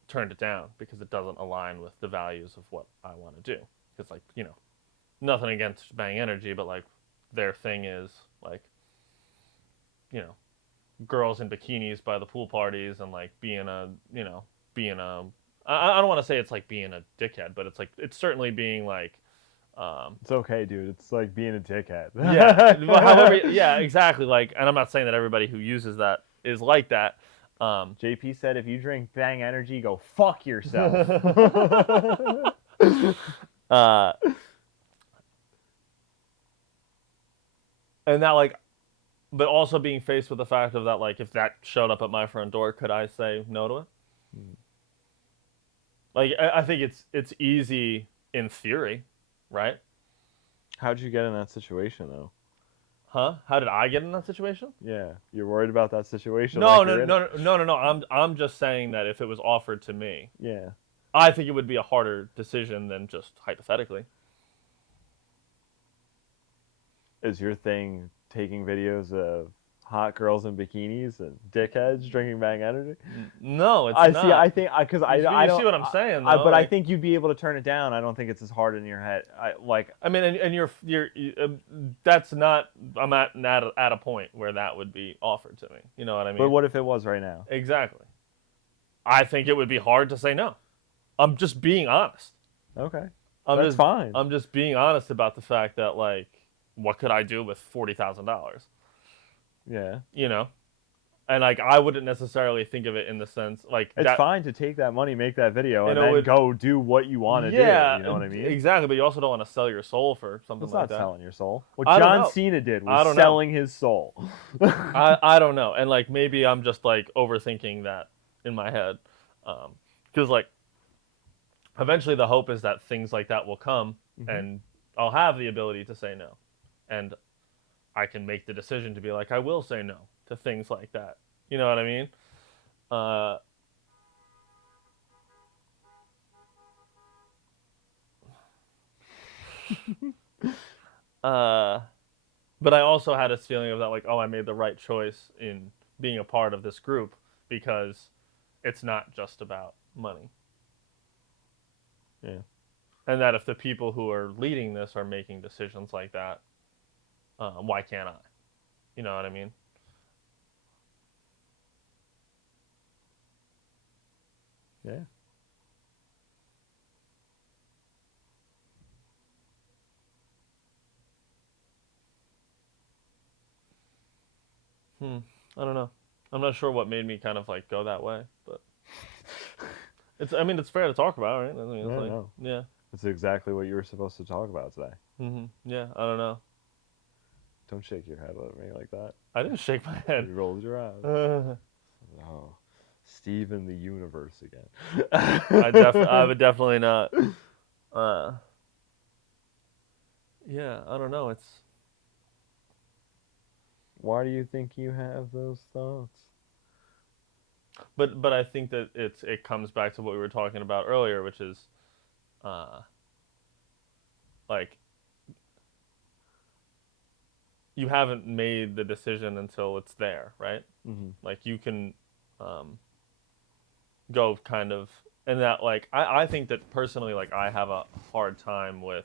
turned it down because it doesn't align with the values of what I want to do. Because like, nothing against Bang Energy, but like their thing is like, girls in bikinis by the pool parties and like being a I don't want to say it's like being a dickhead, but it's like, it's certainly being like, it's okay, dude. It's like being a dickhead. Yeah. However, yeah, exactly. Like, and I'm not saying that everybody who uses that is like that. JP said, if you drink Bang Energy, go fuck yourself. And that, like, but also being faced with the fact of that, like, if that showed up at my front door, could I say no to it? Like, I think it's easy in theory, right? How'd you get in that situation, though? Huh? How did I get in that situation? Yeah, you're worried about that situation. No, like no. I'm just saying that if it was offered to me, yeah, I think it would be a harder decision than just hypothetically. Is your thing taking videos of hot girls in bikinis and dickheads drinking Bang Energy? No, it's not. See. I think because I don't see what I'm saying, though. but like, I think you'd be able to turn it down. I don't think it's as hard in your head. I mean, and you're that's not. I'm at a point where that would be offered to me. You know what I mean? But what if it was right now? Exactly. I think it would be hard to say no. I'm just being honest. Okay, That's fine. I'm just being honest about the fact that, like, what could I do with $40,000? Yeah. And like, I wouldn't necessarily think of it in the sense like it's fine to take that money, make that video, and then go do what you want to do. You know what I mean? Exactly. But you also don't want to sell your soul for something like that. It's not selling your soul. What John Cena did was selling his soul. I don't know. And like, maybe I'm just like overthinking that in my head, because like, eventually the hope is that things like that will come, and I'll have the ability to say no, and I can make the decision to be like, I will say no to things like that. You know what I mean? But I also had this feeling of that, like, oh, I made the right choice in being a part of this group because it's not just about money. Yeah. And that if the people who are leading this are making decisions like that, why can't I? You know what I mean? Yeah. I don't know. I'm not sure what made me kind of like go that way, but it's. I mean, it's fair to talk about, right? I mean, it's Yeah, like, no. yeah. It's exactly what you were supposed to talk about today. Yeah, I don't know. Don't shake your head at me like that. I didn't shake my head. You rolled your eyes. Oh, Steve in the universe again. I would definitely not. Yeah, I don't know. It's Why do you think you have those thoughts? but I think that it comes back to what we were talking about earlier, which is, like, you haven't made the decision until it's there, right? Mm-hmm. Like you can, go kind of, and that like I think that personally, like I have a hard time with,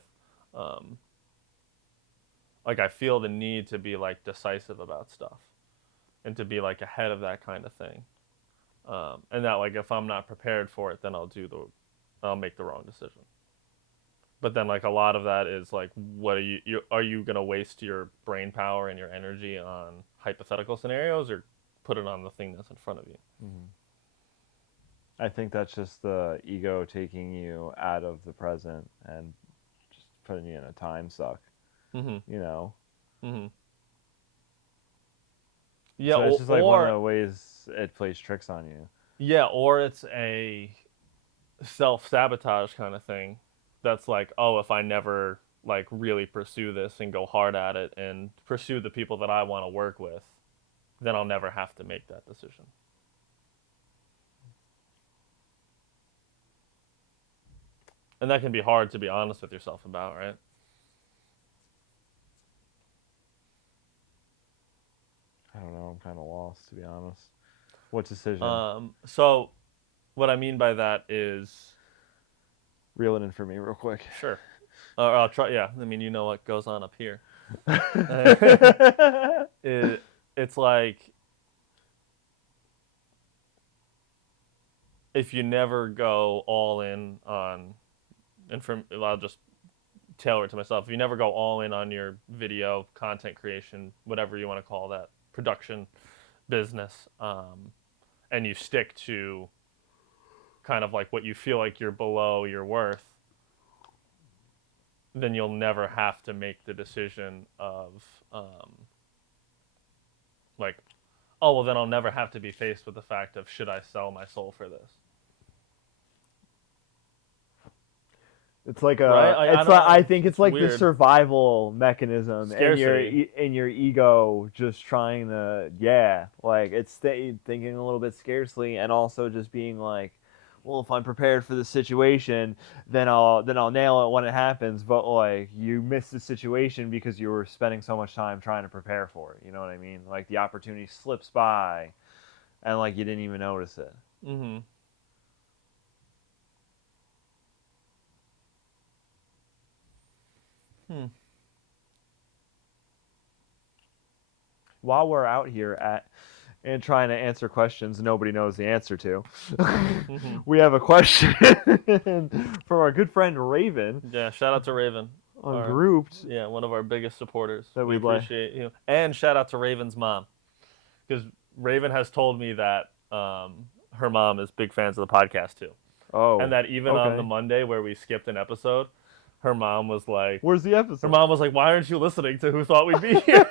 like I feel the need to be like decisive about stuff, and to be like ahead of that kind of thing, and that like if I'm not prepared for it, then I'll make the wrong decision. But then like a lot of that is like, what are you gonna waste your brain power and your energy on hypothetical scenarios, or put it on the thing that's in front of you? Mm-hmm. I think that's just the ego taking you out of the present and just putting you in a time suck. Mm-hmm. You know. Mm-hmm. Yeah, So it's just like one of the ways it plays tricks on you. Yeah, or it's a self-sabotage kind of thing. That's like, oh, if I never like really pursue this and go hard at it and pursue the people that I want to work with, then I'll never have to make that decision. And that can be hard to be honest with yourself about, right? I don't know. I'm kind of lost, to be honest. What decision? So what I mean by that is, Reel it in for me real quick. sure. I'll try. Yeah, I mean, you know what goes on up here. It's like, if you never go all in on, and I'll just tailor it to myself. If you never go all in on your video content creation, whatever you want to call that, production business, and you stick to kind of like what you feel like you're below your worth, then you'll never have to make the decision of, like, oh, well, then I'll never have to be faced with the fact of, should I sell my soul for this? It's like a. Right? I think it's like the weird. survival mechanism, Scarcity. and your ego just trying to, like it's thinking a little bit scarcely, and also just being like, well, if I'm prepared for the situation, then I'll nail it when it happens. But like you miss the situation because you were spending so much time trying to prepare for it. You know what I mean? Like the opportunity slips by, and like you didn't even notice it. Mm-hmm. While we're out here and trying to answer questions nobody knows the answer to, we have a question from our good friend Raven. Yeah, shout out to Raven. On Grouped. Yeah, one of our biggest supporters. That we appreciate you. And shout out to Raven's mom. Because Raven has told me that her mom is big fans of the podcast too. Oh. And that even on the Monday where we skipped an episode, her mom was like, "Where's the episode?" Her mom was like, "Why aren't you listening to Who Thought We'd Be Here?"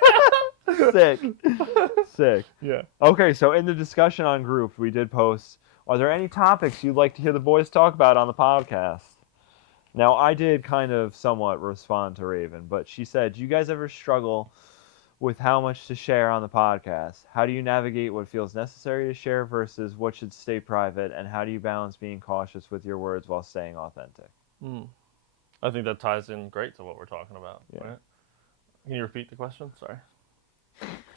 Sick. Yeah. Okay, so in the discussion on Grouped, we did post, are there any topics you'd like to hear the boys talk about on the podcast? Now, I did kind of somewhat respond to Raven, but she said, do you guys ever struggle with how much to share on the podcast? How do you navigate what feels necessary to share versus what should stay private? And how do you balance being cautious with your words while staying authentic? I think that ties in great to what we're talking about. Yeah. Right? Can you repeat the question? Sorry.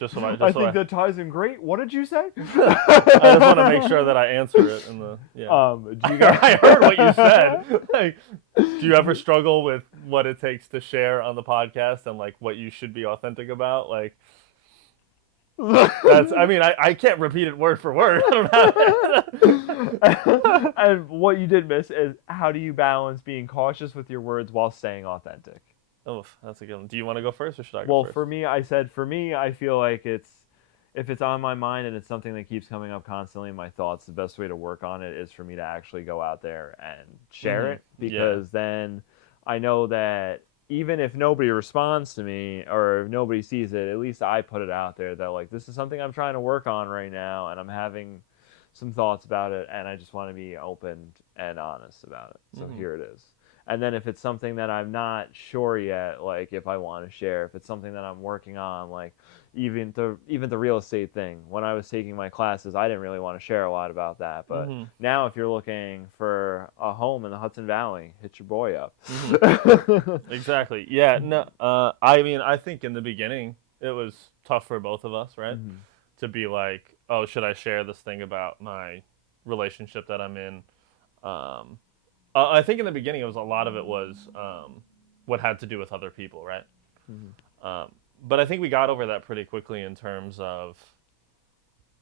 I think that ties in great. What did you say? I just want to make sure that I answer it in the. Yeah. Do you guys... I heard what you said. Like, do you ever struggle with what it takes to share on the podcast and like what you should be authentic about? Like, that's. I mean, I can't repeat it word for word. I don't know. And what you did miss is, how do you balance being cautious with your words while staying authentic? Oh, that's a good one. Do you want to go first, or should I go Well, first? for me, I feel like if it's on my mind and it's something that keeps coming up constantly in my thoughts, the best way to work on it is for me to actually go out there and share it, because then I know that even if nobody responds to me or if nobody sees it, at least I put it out there that like, this is something I'm trying to work on right now and I'm having some thoughts about it and I just want to be open and honest about it. So here it is. And then if it's something that I'm not sure yet, like if I want to share, if it's something that I'm working on, like even the real estate thing, when I was taking my classes, I didn't really want to share a lot about that. But now if you're looking for a home in the Hudson Valley, hit your boy up. Exactly. Yeah. No. I mean, I think in the beginning it was tough for both of us, right? To be like, oh, should I share this thing about my relationship that I'm in? I think in the beginning, a lot of it was what had to do with other people, right? But I think we got over that pretty quickly in terms of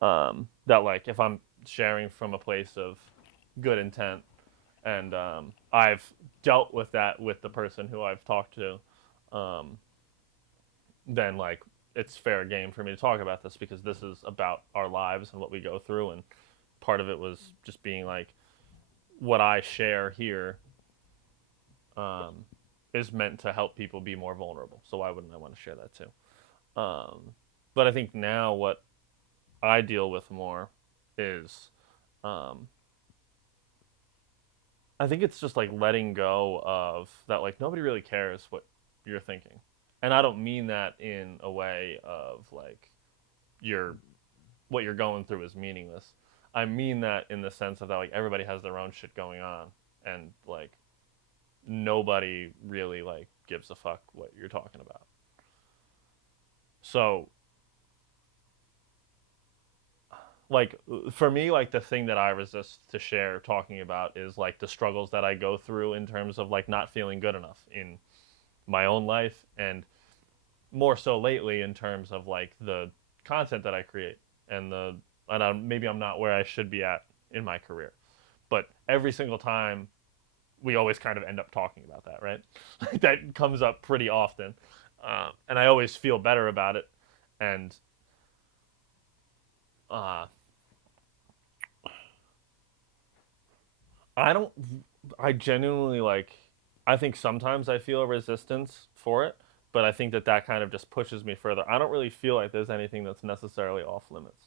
that, like, if I'm sharing from a place of good intent, and I've dealt with that with the person who I've talked to, then, like, it's fair game for me to talk about this because this is about our lives and what we go through, and part of it was just being like, what I share here is meant to help people be more vulnerable. So why wouldn't I want to share that too? But I think now what I deal with more is, I think it's just like letting go of that, like nobody really cares what you're thinking. And I don't mean that in a way of like what you're going through is meaningless. I mean that in the sense of that, like, everybody has their own shit going on, and like nobody really like gives a fuck what you're talking about. So like for me, like the thing that I resist to share talking about is like the struggles that I go through in terms of like not feeling good enough in my own life, and more so lately in terms of like the content that I create and maybe I'm not where I should be at in my career. But every single time, we always kind of end up talking about that, right? That comes up pretty often. And I always feel better about it. And I genuinely like, I think sometimes I feel a resistance for it, but I think that kind of just pushes me further. I don't really feel like there's anything that's necessarily off limits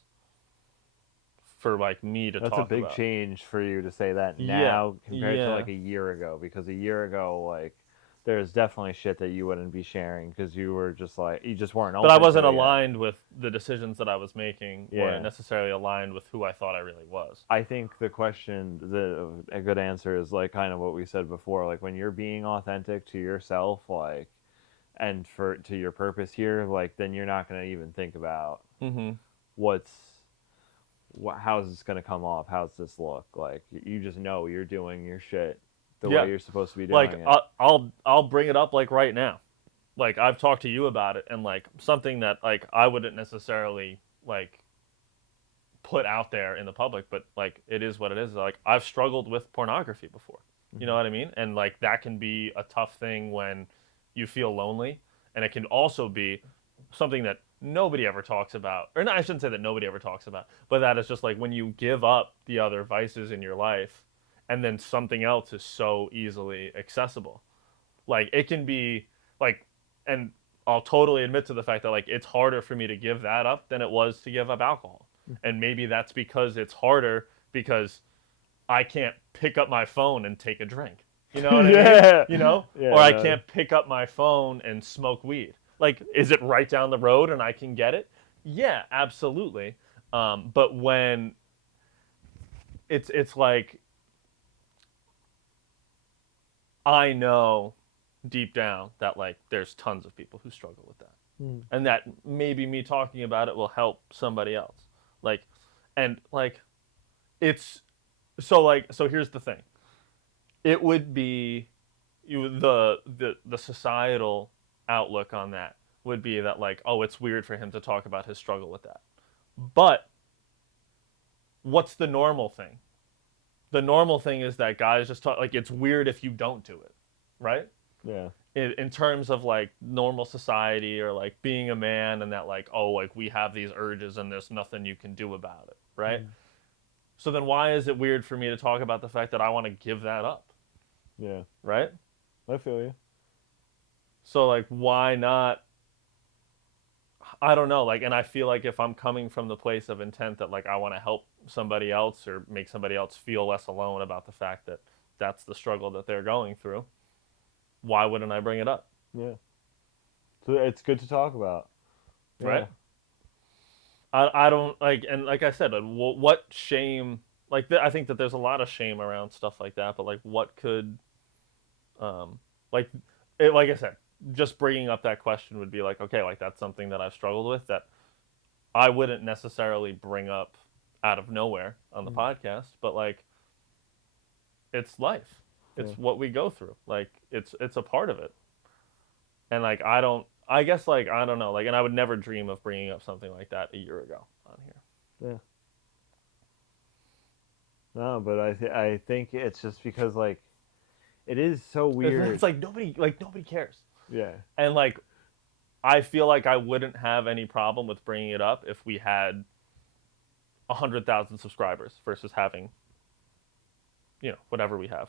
for like me to talk about. That's a big change for you to say that now compared to like a year ago, because a year ago, like, there's definitely shit that you wouldn't be sharing because you were just like, you just weren't open. But I wasn't aligned with the decisions that I was making, weren't necessarily aligned with who I thought I really was. I think the question, a good answer is like kind of what we said before, like when you're being authentic to yourself, like, and to your purpose here, like, then you're not going to even think about how's this going to come off? How's this look? Like, you just know you're doing your shit the way you're supposed to be doing it. I'll bring it up like right now. Like, I've talked to you about it, and like something that like I wouldn't necessarily like put out there in the public, but like it is what it is. Like, I've struggled with pornography before. You know what I mean? And like that can be a tough thing when you feel lonely, and it can also be something that nobody ever talks about, or no, I shouldn't say that nobody ever talks about, but that is just like when you give up the other vices in your life, and then something else is so easily accessible. Like, it can be like, and I'll totally admit to the fact that like it's harder for me to give that up than it was to give up alcohol. And maybe that's because it's harder because I can't pick up my phone and take a drink. You know what I mean? You know? Or I can't pick up my phone and smoke weed. Like, is it right down the road and I can get it? Yeah, absolutely. But when it's like, I know deep down that like there's tons of people who struggle with that, and that maybe me talking about it will help somebody else. Like, and like, it's so here's the thing. It would be the societal outlook on that would be that like, oh, it's weird for him to talk about his struggle with that. But what's the normal thing? The normal thing is that guys just talk, like, it's weird if you don't do it, right? Yeah. in terms of like normal society or like being a man, and that like, oh, like we have these urges and there's nothing you can do about it, right? So then why is it weird for me to talk about the fact that I want to give that up, Yeah, right? I feel you. So like, why not? I don't know, like, and I feel like if I'm coming from the place of intent that like I want to help somebody else or make somebody else feel less alone about the fact that that's the struggle that they're going through, why wouldn't I bring it up? Yeah. So it's good to talk about. Yeah. Right? I don't like, and like I said, what shame, like I think that there's a lot of shame around stuff like that, but like what could, like, like I said, just bringing up that question would be like, okay, like that's something that I've struggled with that I wouldn't necessarily bring up out of nowhere on the podcast, but like, it's life. It's what we go through. Like, it's a part of it. And like, I guess like, I don't know, like, and I would never dream of bringing up something like that a year ago on here. Yeah. No, but I think it's just because like it is so weird. It's like nobody cares. Yeah. And like, I feel like I wouldn't have any problem with bringing it up if we had 100,000 subscribers versus having, whatever we have.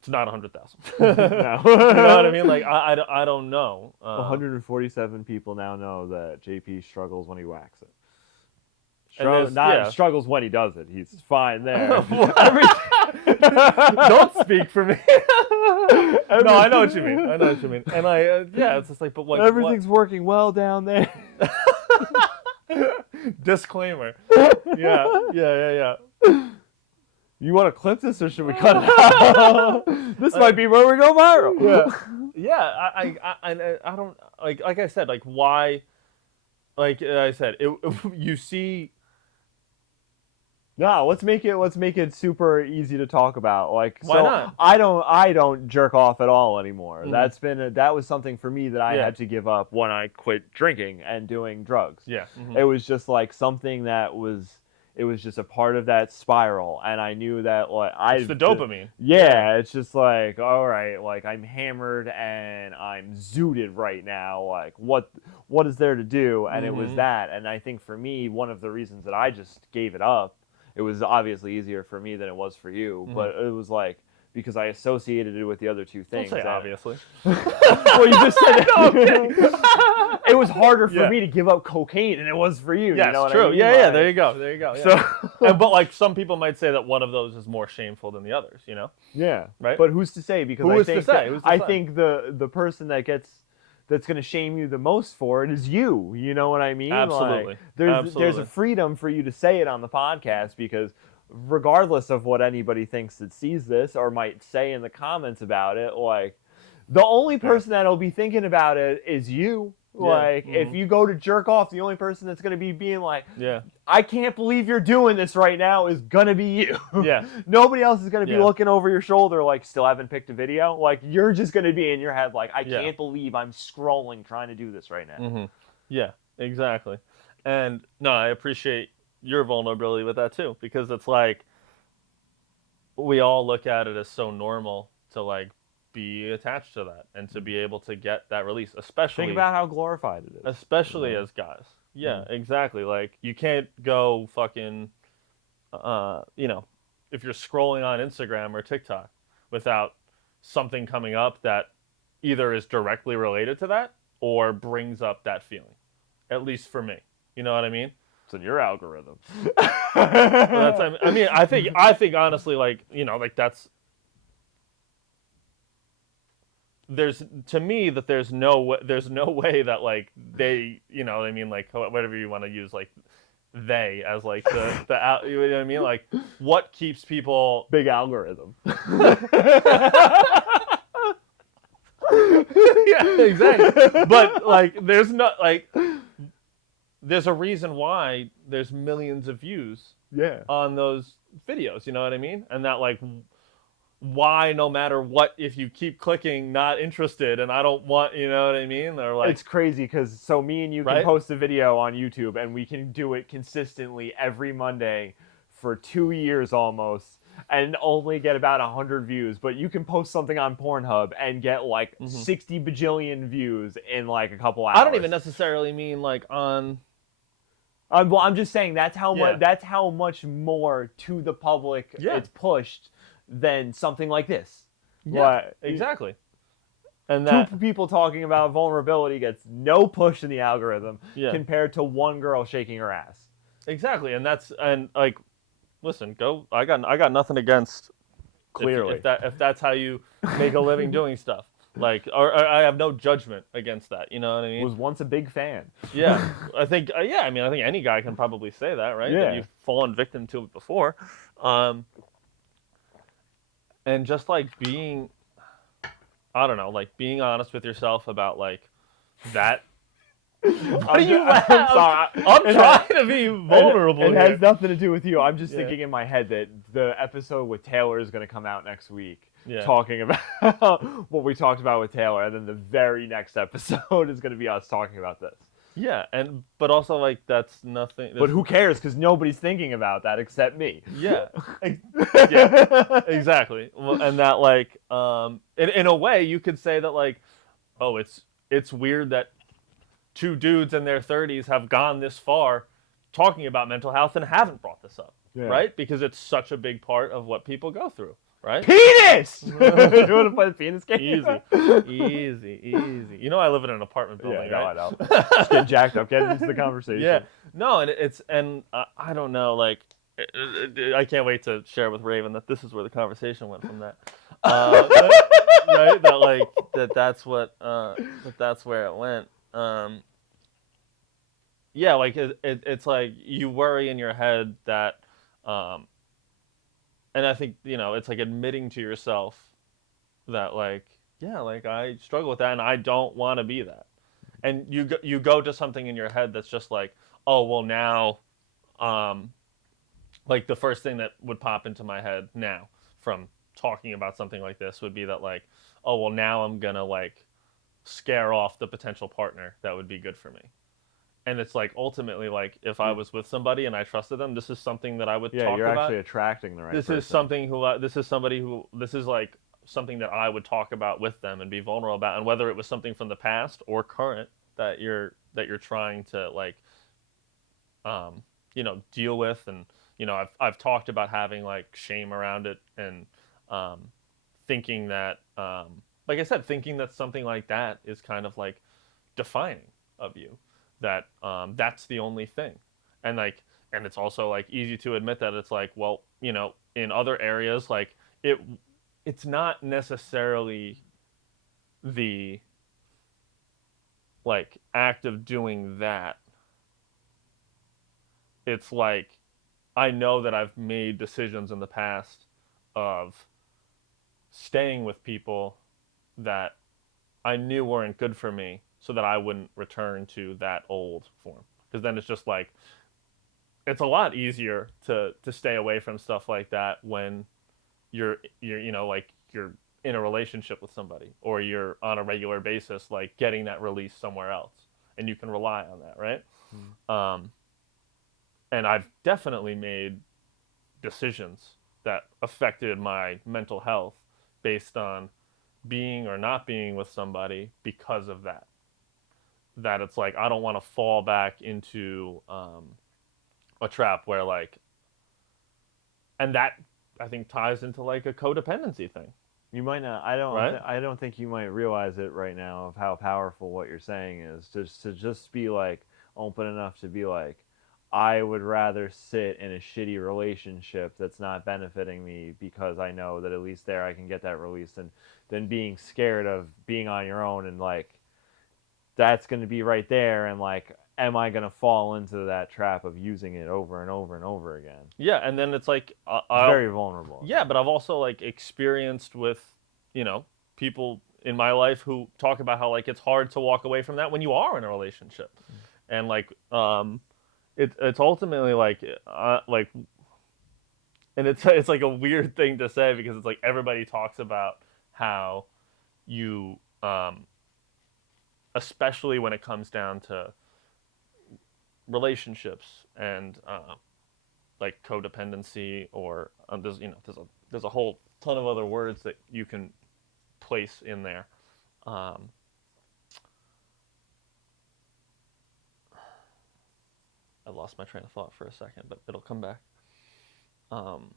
It's not 100,000. No. You know what I mean? Like, I don't know. 147 people now know that JP struggles when he whacks it. And Struggles when he does it. He's fine there. Don't speak for me. No, I know what you mean. And it's just like, but like, everything's working well down there. Disclaimer. Yeah. You want to clip this or should we cut it out? This might be where we go viral. Yeah. I don't like I said, like why, like I said, you see. No, let's make it super easy to talk about. Like, why so not? I don't jerk off at all anymore. That was something for me that I had to give up when I quit drinking and doing drugs. Yeah. It was just like something that was just a part of that spiral, and I knew that like it's the dopamine. Yeah, it's just like, all right, like I'm hammered and I'm zooted right now. Like what is there to do? And it was that. And I think for me, one of the reasons that I just gave it up, it was obviously easier for me than it was for you, but it was like because I associated it with the other two things. Don't say obviously. Well, you just said it. It was harder for me to give up cocaine than it was for you. Yeah, you know what true. I mean? Yeah, there you go. Yeah. So, but like some people might say that one of those is more shameful than the others, Yeah. Right? But who's to say? Because Who's to say? I think the person that's going to shame you the most for it is you. You know what I mean? Absolutely. Like, there's a freedom for you to say it on the podcast because regardless of what anybody thinks that sees this or might say in the comments about it, like the only person that'll be thinking about it is you. Like, if you go to jerk off, the only person that's going to be being like, I can't believe you're doing this right now is going to be you. Yeah. Nobody else is going to be looking over your shoulder like, still haven't picked a video. Like, you're just going to be in your head like, I can't believe I'm scrolling trying to do this right now. Yeah, exactly. And, no, I appreciate your vulnerability with that, too, because it's like we all look at it as so normal to, like, be attached to that and to be able to get that release, especially think about how glorified it is, especially as guys. Exactly. Like you can't go fucking if you're scrolling on Instagram or TikTok without something coming up that either is directly related to that or brings up that feeling, at least for me. You know what I mean? It's in your algorithm. I think honestly, like, like that's, there's no way that like they, you know what I mean, like whatever you want to use, like they as like the you know what I mean, like what keeps people big algorithm. Yeah, exactly. But like there's a reason why there's millions of views on those videos, you know what I mean, and that like why no matter what, if you keep clicking not interested and I don't want, you know what I mean, or like it's crazy because so me and you can post a video on YouTube and we can do it consistently every Monday for 2 years almost, and only get about 100 views, but you can post something on Pornhub and get like 60 bajillion views in like a couple hours. I don't even necessarily mean like on. Well, I'm just saying that's how Yeah. much. That's how much more to the public it's pushed than something like this. Yeah, exactly. And that two people talking about vulnerability gets no push in the algorithm compared to one girl shaking her ass. Exactly, and like, listen, go. I got nothing against. Clearly, if that's how you make a living doing stuff, like, or I have no judgment against that. You know what I mean? Was once a big fan. Yeah, I think. I mean, I think any guy can probably say that, right? Yeah. That you've fallen victim to it before, and just like being, I don't know, like being honest with yourself about like that. What are you laughing? I'm sorry. I'm trying to be vulnerable. It here. has nothing to do with you. I'm just thinking in my head that the episode with Taylor is going to come out next week, talking about what we talked about with Taylor, and then the very next episode is going to be us talking about this. Yeah, but also like that's nothing. But who cares? Because nobody's thinking about that except me. Yeah, yeah, exactly. Well, and that like, in a way, you could say that like, oh, it's weird that two dudes in their 30s have gone this far talking about mental health and haven't brought this up, right? Because it's such a big part of what people go through, right? Penis! You want to play the penis game? Easy. You know I live in an apartment building, right? I know. Just get jacked up, get into the conversation. Yeah. No, and I don't know, like, I can't wait to share with Raven that this is where the conversation went from that. Right? That like that's what that's where it went. Yeah, like it's like you worry in your head that, and I think it's like admitting to yourself that like like I struggle with that and I don't want to be that, and you go to something in your head that's just like, oh well now, like the first thing that would pop into my head now from talking about something like this would be that like, oh well now I'm gonna like scare off the potential partner that would be good for me. And it's like ultimately like if I was with somebody and I trusted them, this is something that I would talk about. Yeah, you're actually attracting the right person. This is like something that I would talk about with them and be vulnerable about, and whether it was something from the past or current that you're trying to like deal with. And I've talked about having like shame around it and thinking that like I said, thinking that something like that is kind of like defining of you, that that's the only thing. And like, and it's also like easy to admit that it's like, well, in other areas, like it's not necessarily the like act of doing that. It's like, I know that I've made decisions in the past of staying with people that I knew weren't good for me so that I wouldn't return to that old form. Because then it's just like, it's a lot easier to stay away from stuff like that when you're like you're in a relationship with somebody or you're on a regular basis, like getting that release somewhere else and you can rely on that, right? And I've definitely made decisions that affected my mental health based on being or not being with somebody because of that. That it's like, I don't want to fall back into a trap where like, and that I think ties into like a codependency thing. You might not. I don't think you might realize it right now of how powerful what you're saying is. To just be like open enough to be like, I would rather sit in a shitty relationship that's not benefiting me because I know that at least there I can get that release, than being scared of being on your own and like that's going to be right there and like, am I going to fall into that trap of using it over and over and over again? Yeah, and then it's like it's very vulnerable. Yeah, but I've also like experienced with people in my life who talk about how like it's hard to walk away from that when you are in a relationship, and like it's ultimately like and it's like a weird thing to say because it's like everybody talks about how you especially when it comes down to relationships and like codependency, or there's a whole ton of other words that you can place in there. Um, I lost my train of thought for a second, but it'll come back. Um,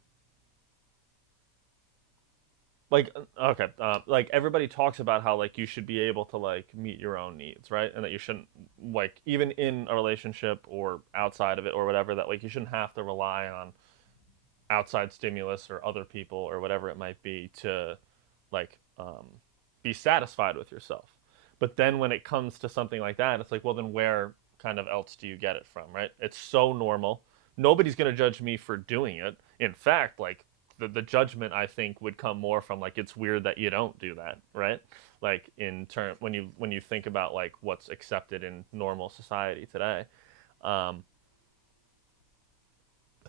like okay, like everybody talks about how like you should be able to like meet your own needs, right? And that you shouldn't, like, even in a relationship or outside of it or whatever, that like you shouldn't have to rely on outside stimulus or other people or whatever it might be to like be satisfied with yourself. But then when it comes to something like that, it's like, well, then where kind of else do you get it from, right? It's so normal. Nobody's going to judge me for doing it. In fact, like the judgment I think would come more from like, it's weird that you don't do that, right? Like in turn, when you think about like what's accepted in normal society today, um,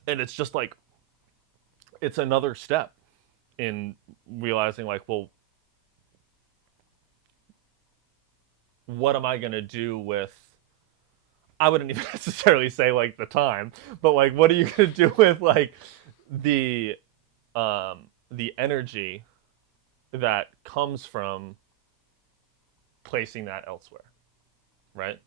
and it's just like it's another step in realizing like, well, what am I going to do with, I wouldn't even necessarily say like the time, but like what are you going to do with like the the energy that comes from placing that elsewhere, right?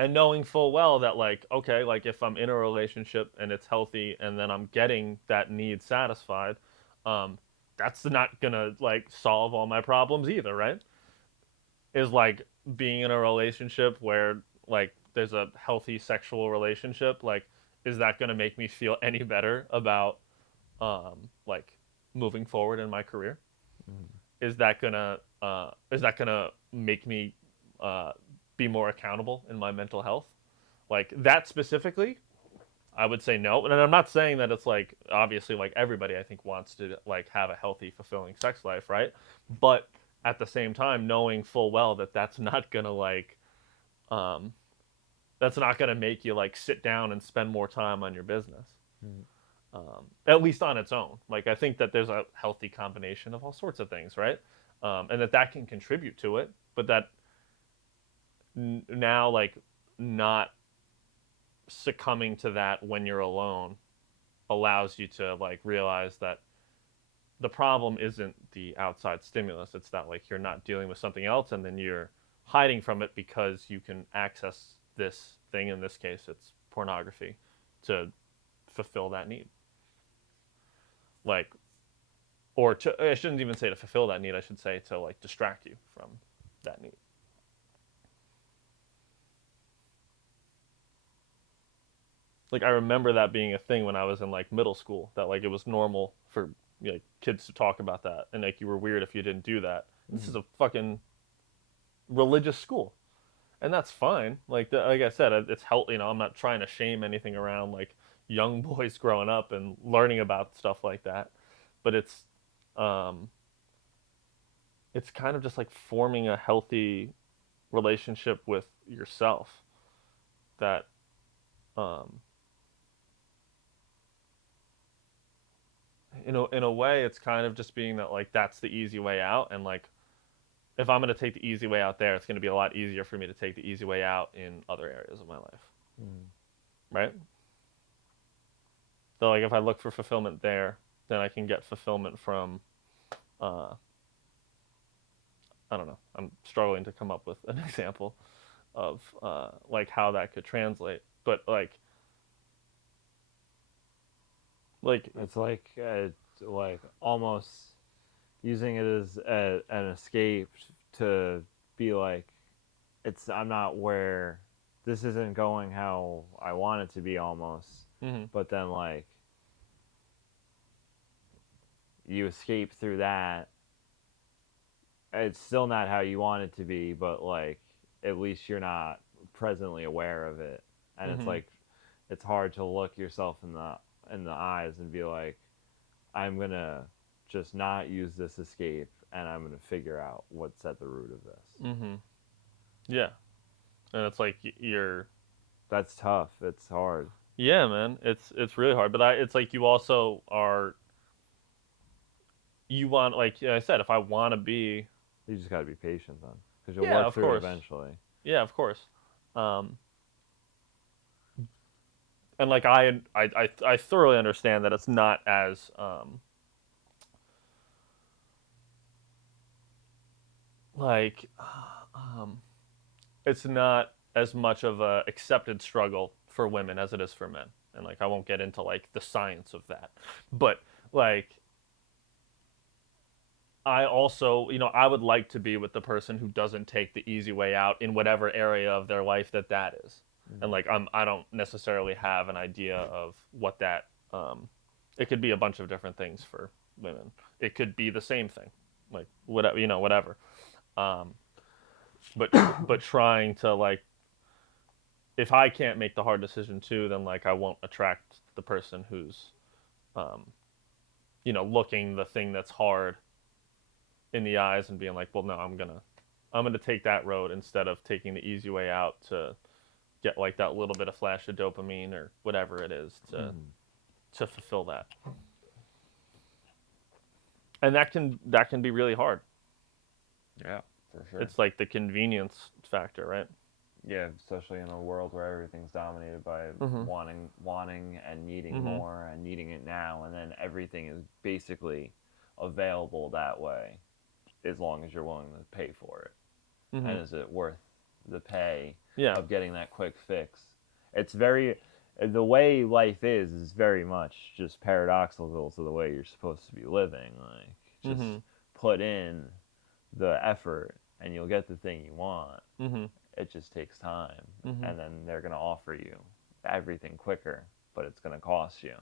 And knowing full well that like, okay, like if I'm in a relationship and it's healthy and then I'm getting that need satisfied, um, that's not gonna like solve all my problems either, right? Is like being in a relationship where like there's a healthy sexual relationship, like is that gonna make me feel any better about like moving forward in my career? Is that gonna make me be more accountable in my mental health? Like that specifically, I would say no. And I'm not saying that it's like obviously like everybody I think wants to like have a healthy, fulfilling sex life, right? But at the same time, knowing full well that that's not gonna like um, that's not gonna make you like sit down and spend more time on your business. Mm. At least on its own. Like I think that there's a healthy combination of all sorts of things, right? And that can contribute to it, but that now like not succumbing to that when you're alone allows you to like realize that the problem isn't the outside stimulus. It's that like you're not dealing with something else, and then you're hiding from it because you can access this thing. In this case, it's pornography to fulfill that need. Like, or to, I shouldn't even say to fulfill that need. I should say to like distract you from that need. Like I remember that being a thing when I was in like middle school, that like it was normal for kids to talk about that, and like you were weird if you didn't do that. Mm-hmm. This is a fucking religious school, and that's fine. Like like I said, it's healthy. I'm not trying to shame anything around like young boys growing up and learning about stuff like that, but it's kind of just like forming a healthy relationship with yourself that in a way it's kind of just being that like that's the easy way out, and like if I'm going to take the easy way out there, it's going to be a lot easier for me to take the easy way out in other areas of my life. Right? So like if I look for fulfillment there, then I can get fulfillment from I don't know, I'm struggling to come up with an example of like how that could translate, but like it's like almost using it as an escape to be like, I'm not where, this isn't going how I want it to be almost. mm-hmm. But then like you escape through that, it's still not how you want it to be, but like at least you're not presently aware of it. And Mm-hmm. it's like it's hard to look yourself in the eyes and be like, I'm gonna just not use this escape, and I'm gonna figure out what's at the root of this. Mm-hmm. Yeah, and it's like that's tough. It's hard. Yeah, man, it's really hard. But it's like you also you want, like I said, if I want to be, you just got to be patient then, because you'll yeah, work of through course. it eventually. Yeah, of course. and like I thoroughly understand that it's not as like it's not as much of a accepted struggle for women as it is for men. And like I won't get into like the science of that. But like I also, I would like to be with the person who doesn't take the easy way out in whatever area of their life that is. And like I don't necessarily have an idea of what that it could be a bunch of different things for women. It could be the same thing. Like whatever, whatever. But trying to like, if I can't make the hard decision too, then like I won't attract the person who's looking the thing that's hard in the eyes and being like, well, no, I'm gonna take that road instead of taking the easy way out to get like that little bit of flash of dopamine or whatever it is to fulfill that. And that can be really hard. Yeah, for sure. It's like the convenience factor, right? Yeah, especially in a world where everything's dominated by wanting and needing more and needing it now, and then everything is basically available that way, as long as you're willing to pay for it. And is it worth the pay of getting that quick fix? It's the way life is very much just paradoxical to the way you're supposed to be living. Like, just put in the effort and you'll get the thing you want. It just takes time. And then they're going to offer you everything quicker, but it's going to cost you.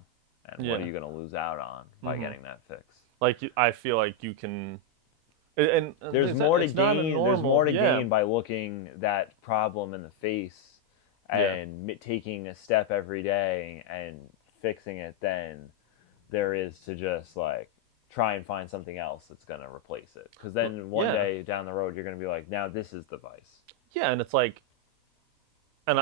And what are you going to lose out on by getting that fix? Like, I feel like you can... And there's more to gain. There's more to gain by looking that problem in the face and taking a step every day and fixing it than there is to just like try and find something else that's going to replace it. Because then one day down the road, you're going to be like, now this is the vice. Yeah, and it's like, and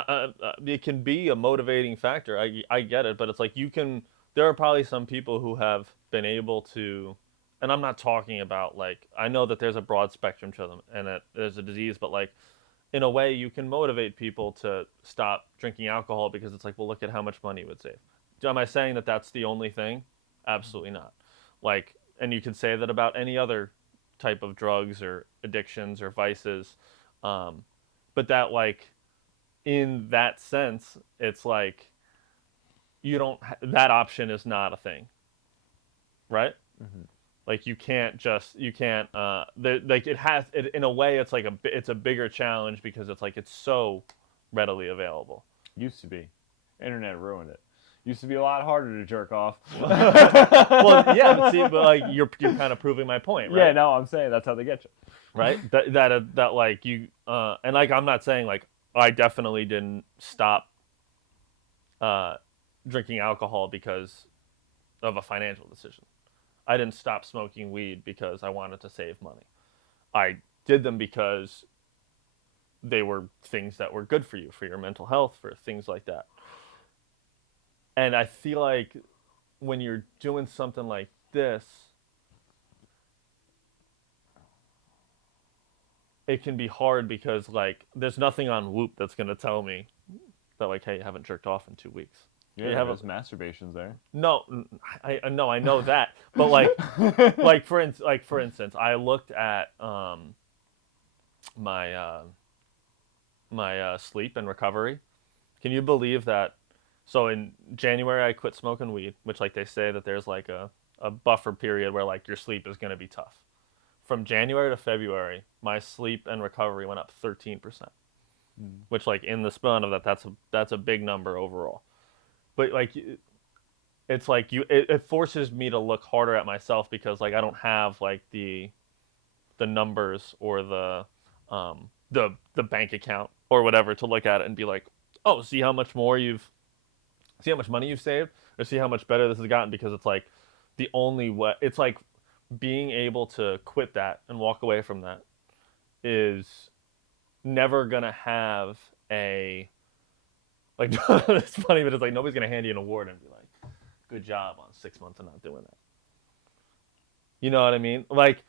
it can be a motivating factor. I get it, but it's like there are probably some people who have been able to, and I'm not talking about like, I know that there's a broad spectrum to them and that there's a disease, but like, in a way you can motivate people to stop drinking alcohol because it's like, well, look at how much money it would save. Am I saying that that's the only thing? Absolutely not. Like, and you could say that about any other type of drugs or addictions or vices. But that like, in that sense, it's like, that option is not a thing. Right? Like like in a way it's like it's a bigger challenge because it's like it's so readily available. Used to be. Internet ruined it. Used to be a lot harder to jerk off. Well, yeah, but like you're kind of proving my point, right? Yeah, no, I'm saying that's how they get you. Right? That like you and like I'm not saying like I definitely didn't stop drinking alcohol because of a financial decision. I didn't stop smoking weed because I wanted to save money. I did them because they were things that were good for you, for your mental health, for things like that. And I feel like when you're doing something like this, it can be hard because like there's nothing on Whoop that's going to tell me that like, hey, you haven't jerked off in 2 weeks. Yeah, there's masturbations there. No, I know that, but like, for instance, I looked at my sleep and recovery. Can you believe that? So in January, I quit smoking weed, which like they say that there's like a buffer period where like your sleep is going to be tough. From January to February, my sleep and recovery went up 13%, which like in the span of that's a big number overall. But like, it's like it forces me to look harder at myself because like I don't have like the numbers or the bank account or whatever to look at it and be like, oh, see how much money you've saved, or see how much better this has gotten, because it's like the only way. It's like being able to quit that and walk away from that is never gonna have a. Like, it's funny, but it's like nobody's going to hand you an award and be like, good job on 6 months of not doing that. You know what I mean? Like,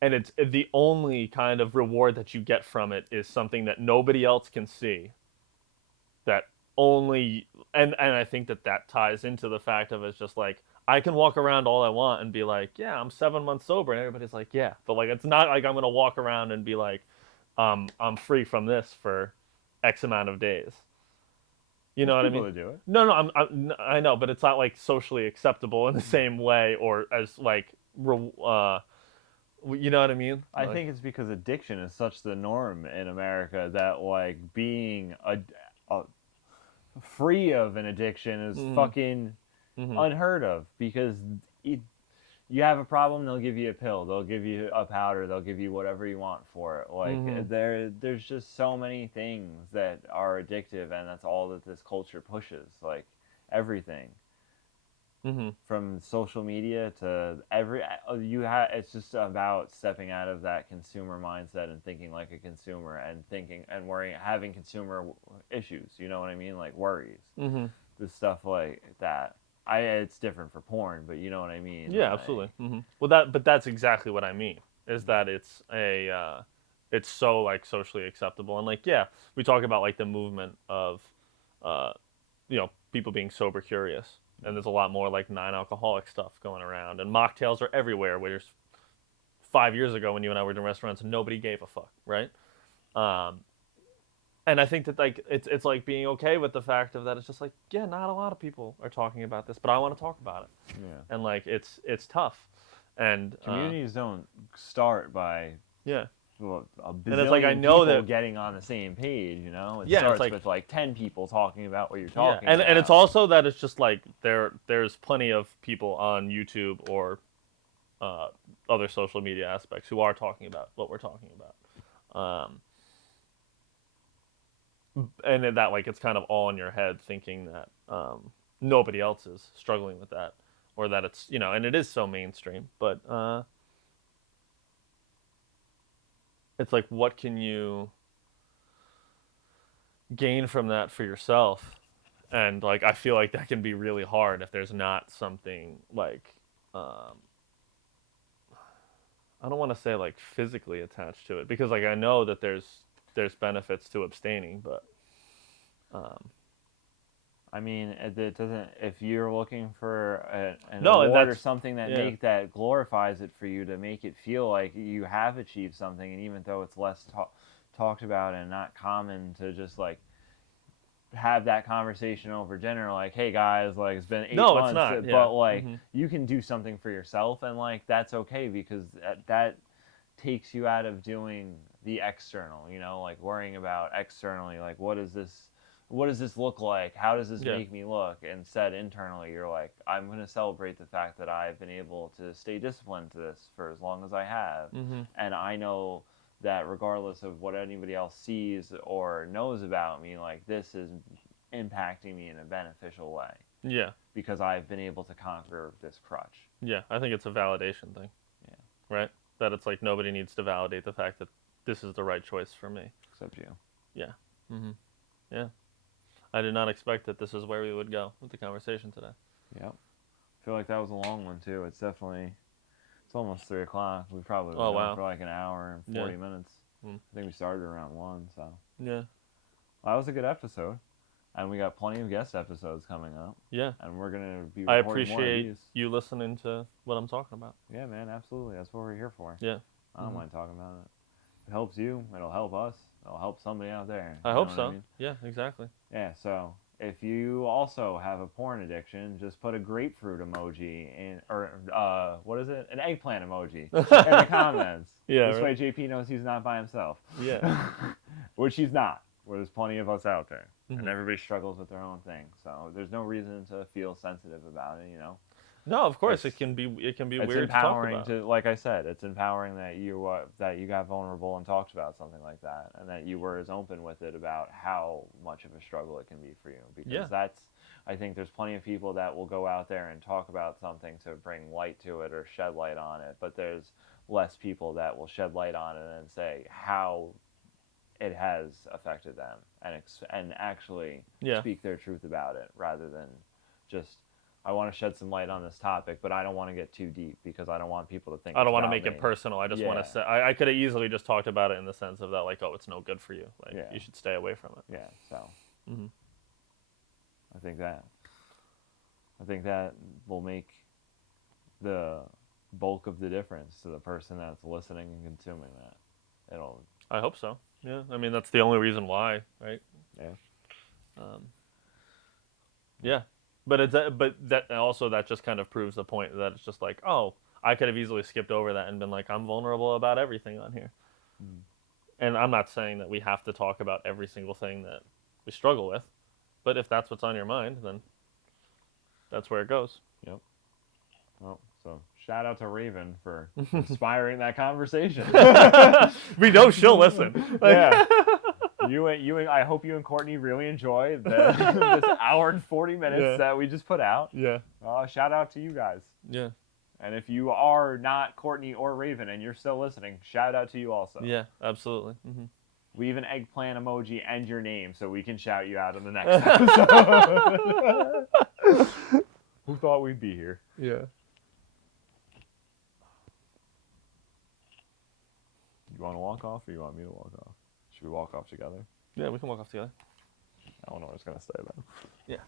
and it's the only kind of reward that you get from it is something that nobody else can see that only, and I think that ties into the fact of it's just like I can walk around all I want and be like, yeah, I'm 7 months sober, and everybody's like, yeah, but like it's not like I'm gonna walk around and be like, I'm free from this for X amount of days. You know There's what I people mean? that do it. No, I know, but it's not like socially acceptable in the same way or as like, you know what I mean? I Like, think it's because addiction is such the norm in America that like being a free of an addiction is fucking unheard of because it, you have a problem, they'll give you a pill, they'll give you a powder, they'll give you whatever you want for it. Like there's just so many things that are addictive, and that's all that this culture pushes. Like everything from social media to it's just about stepping out of that consumer mindset and thinking like a consumer and thinking and worrying, having consumer issues, you know what I mean, like worries, the stuff like that. It's different for porn, but you know what I mean. yeah, like, absolutely. Well, but that's exactly what I mean. Is that it's so like socially acceptable, and like yeah, we talk about like the movement of, people being sober curious, and there's a lot more like non-alcoholic stuff going around, and mocktails are everywhere. Whereas 5 years ago when you and I were in restaurants, nobody gave a fuck, right? And I think that like it's like being okay with the fact of that it's just like yeah, not a lot of people are talking about this, but I want to talk about it. yeah. And like it's tough, and Communities don't start by yeah, a and it's like I bazillion know people that getting on the same page. You know, it Yeah, it's starts like- with like 10 people talking about what you're yeah, talking and about. it's also that it's just like there's plenty of people on YouTube or other social media aspects who are talking about what we're talking about. And that like it's kind of all in your head thinking that nobody else is struggling with that, or that it's and it is so mainstream, but it's like what can you gain from that for yourself, and like I feel like that can be really hard if there's not something like I don't want to say like physically attached to it, because like I know that there's benefits to abstaining, but I mean, it doesn't. If you're looking for an No, and award or that's- something that yeah. that glorifies it for you, to make it feel like you have achieved something, and even though it's less talked about and not common to just like have that conversation over dinner, like, hey guys, like it's been 8 No, months, it's not, but yeah. like you can do something for yourself, and like that's okay, because that takes you out of doing the external, like worrying about externally, like what does this look like? How does this Yeah. make me look? Instead, internally, you're like, I'm going to celebrate the fact that I've been able to stay disciplined to this for as long as I have. And I know that regardless of what anybody else sees or knows about me, like this is impacting me in a beneficial way yeah, because I've been able to conquer this crutch. yeah, I think it's a validation thing. Yeah. Right? That it's like nobody needs to validate the fact that this is the right choice for me. Except you. Yeah. Yeah. I did not expect that this is where we would go with the conversation today. Yep. I feel like that was a long one too. It's almost 3 o'clock. We probably Oh, went wow. for like an hour and 40 Yeah. minutes. Mm. I think we started around 1, so. Yeah. Well, that was a good episode. And we got plenty of guest episodes coming up. Yeah. And we're going to be I recording more of appreciate these. you listening to what I'm talking about. Yeah, man, absolutely. That's what we're here for. Yeah. I don't mind talking about it. If it helps you, it'll help us. It'll help somebody out there. I You hope know so. what I mean? Yeah, exactly. Yeah, so if you also have a porn addiction, just put a grapefruit emoji what is it? An eggplant emoji in the comments. Yeah, This right. way JP knows he's not by himself. Yeah. Which he's not. Well, there's plenty of us out there. Mhm. And everybody struggles with their own thing. So there's no reason to feel sensitive about it, No, of course It's- it can be It's weird to talk empowering about. like I said, it's empowering that you got vulnerable and talked about something like that, and that you were as open with it about how much of a struggle it can be for you. Because Yeah. I think there's plenty of people that will go out there and talk about something to bring light to it or shed light on it, but there's less people that will shed light on it and say how it has affected them and actually Yeah. speak their truth about it, rather than just, I want to shed some light on this topic, but I don't want to get too deep because I don't want people to think I don't want want to make it personal. I just want Yeah. to say I could have easily just talked about it in the sense of that, like, oh, it's no good for you. Like, Yeah. you should stay away from it. Yeah, so Mhm. I think that will make the bulk of the difference to the person that's listening and consuming that. It'll. I hope so. Yeah, I mean that's the only reason why, right? Yeah. Yeah, but that just kind of proves the point that it's just like, oh, I could have easily skipped over that and been like, I'm vulnerable about everything on here. And I'm not saying that we have to talk about every single thing that we struggle with, but if that's what's on your mind, then that's where it goes. Yep. Well, so shout out to Raven for inspiring that conversation. We know she'll listen. Yeah. I hope you and Courtney really enjoy this hour and 40 minutes that we just put out. Yeah. Shout out to you guys. Yeah. And if you are not Courtney or Raven and you're still listening, shout out to you also. Yeah, absolutely. Leave an eggplant emoji and your name so we can shout you out in the next episode. Who thought we'd be here? Yeah. You want to walk off or you want me to walk off? Should we walk off together? Yeah, we can walk off together. I don't know what's going to say then. Yeah.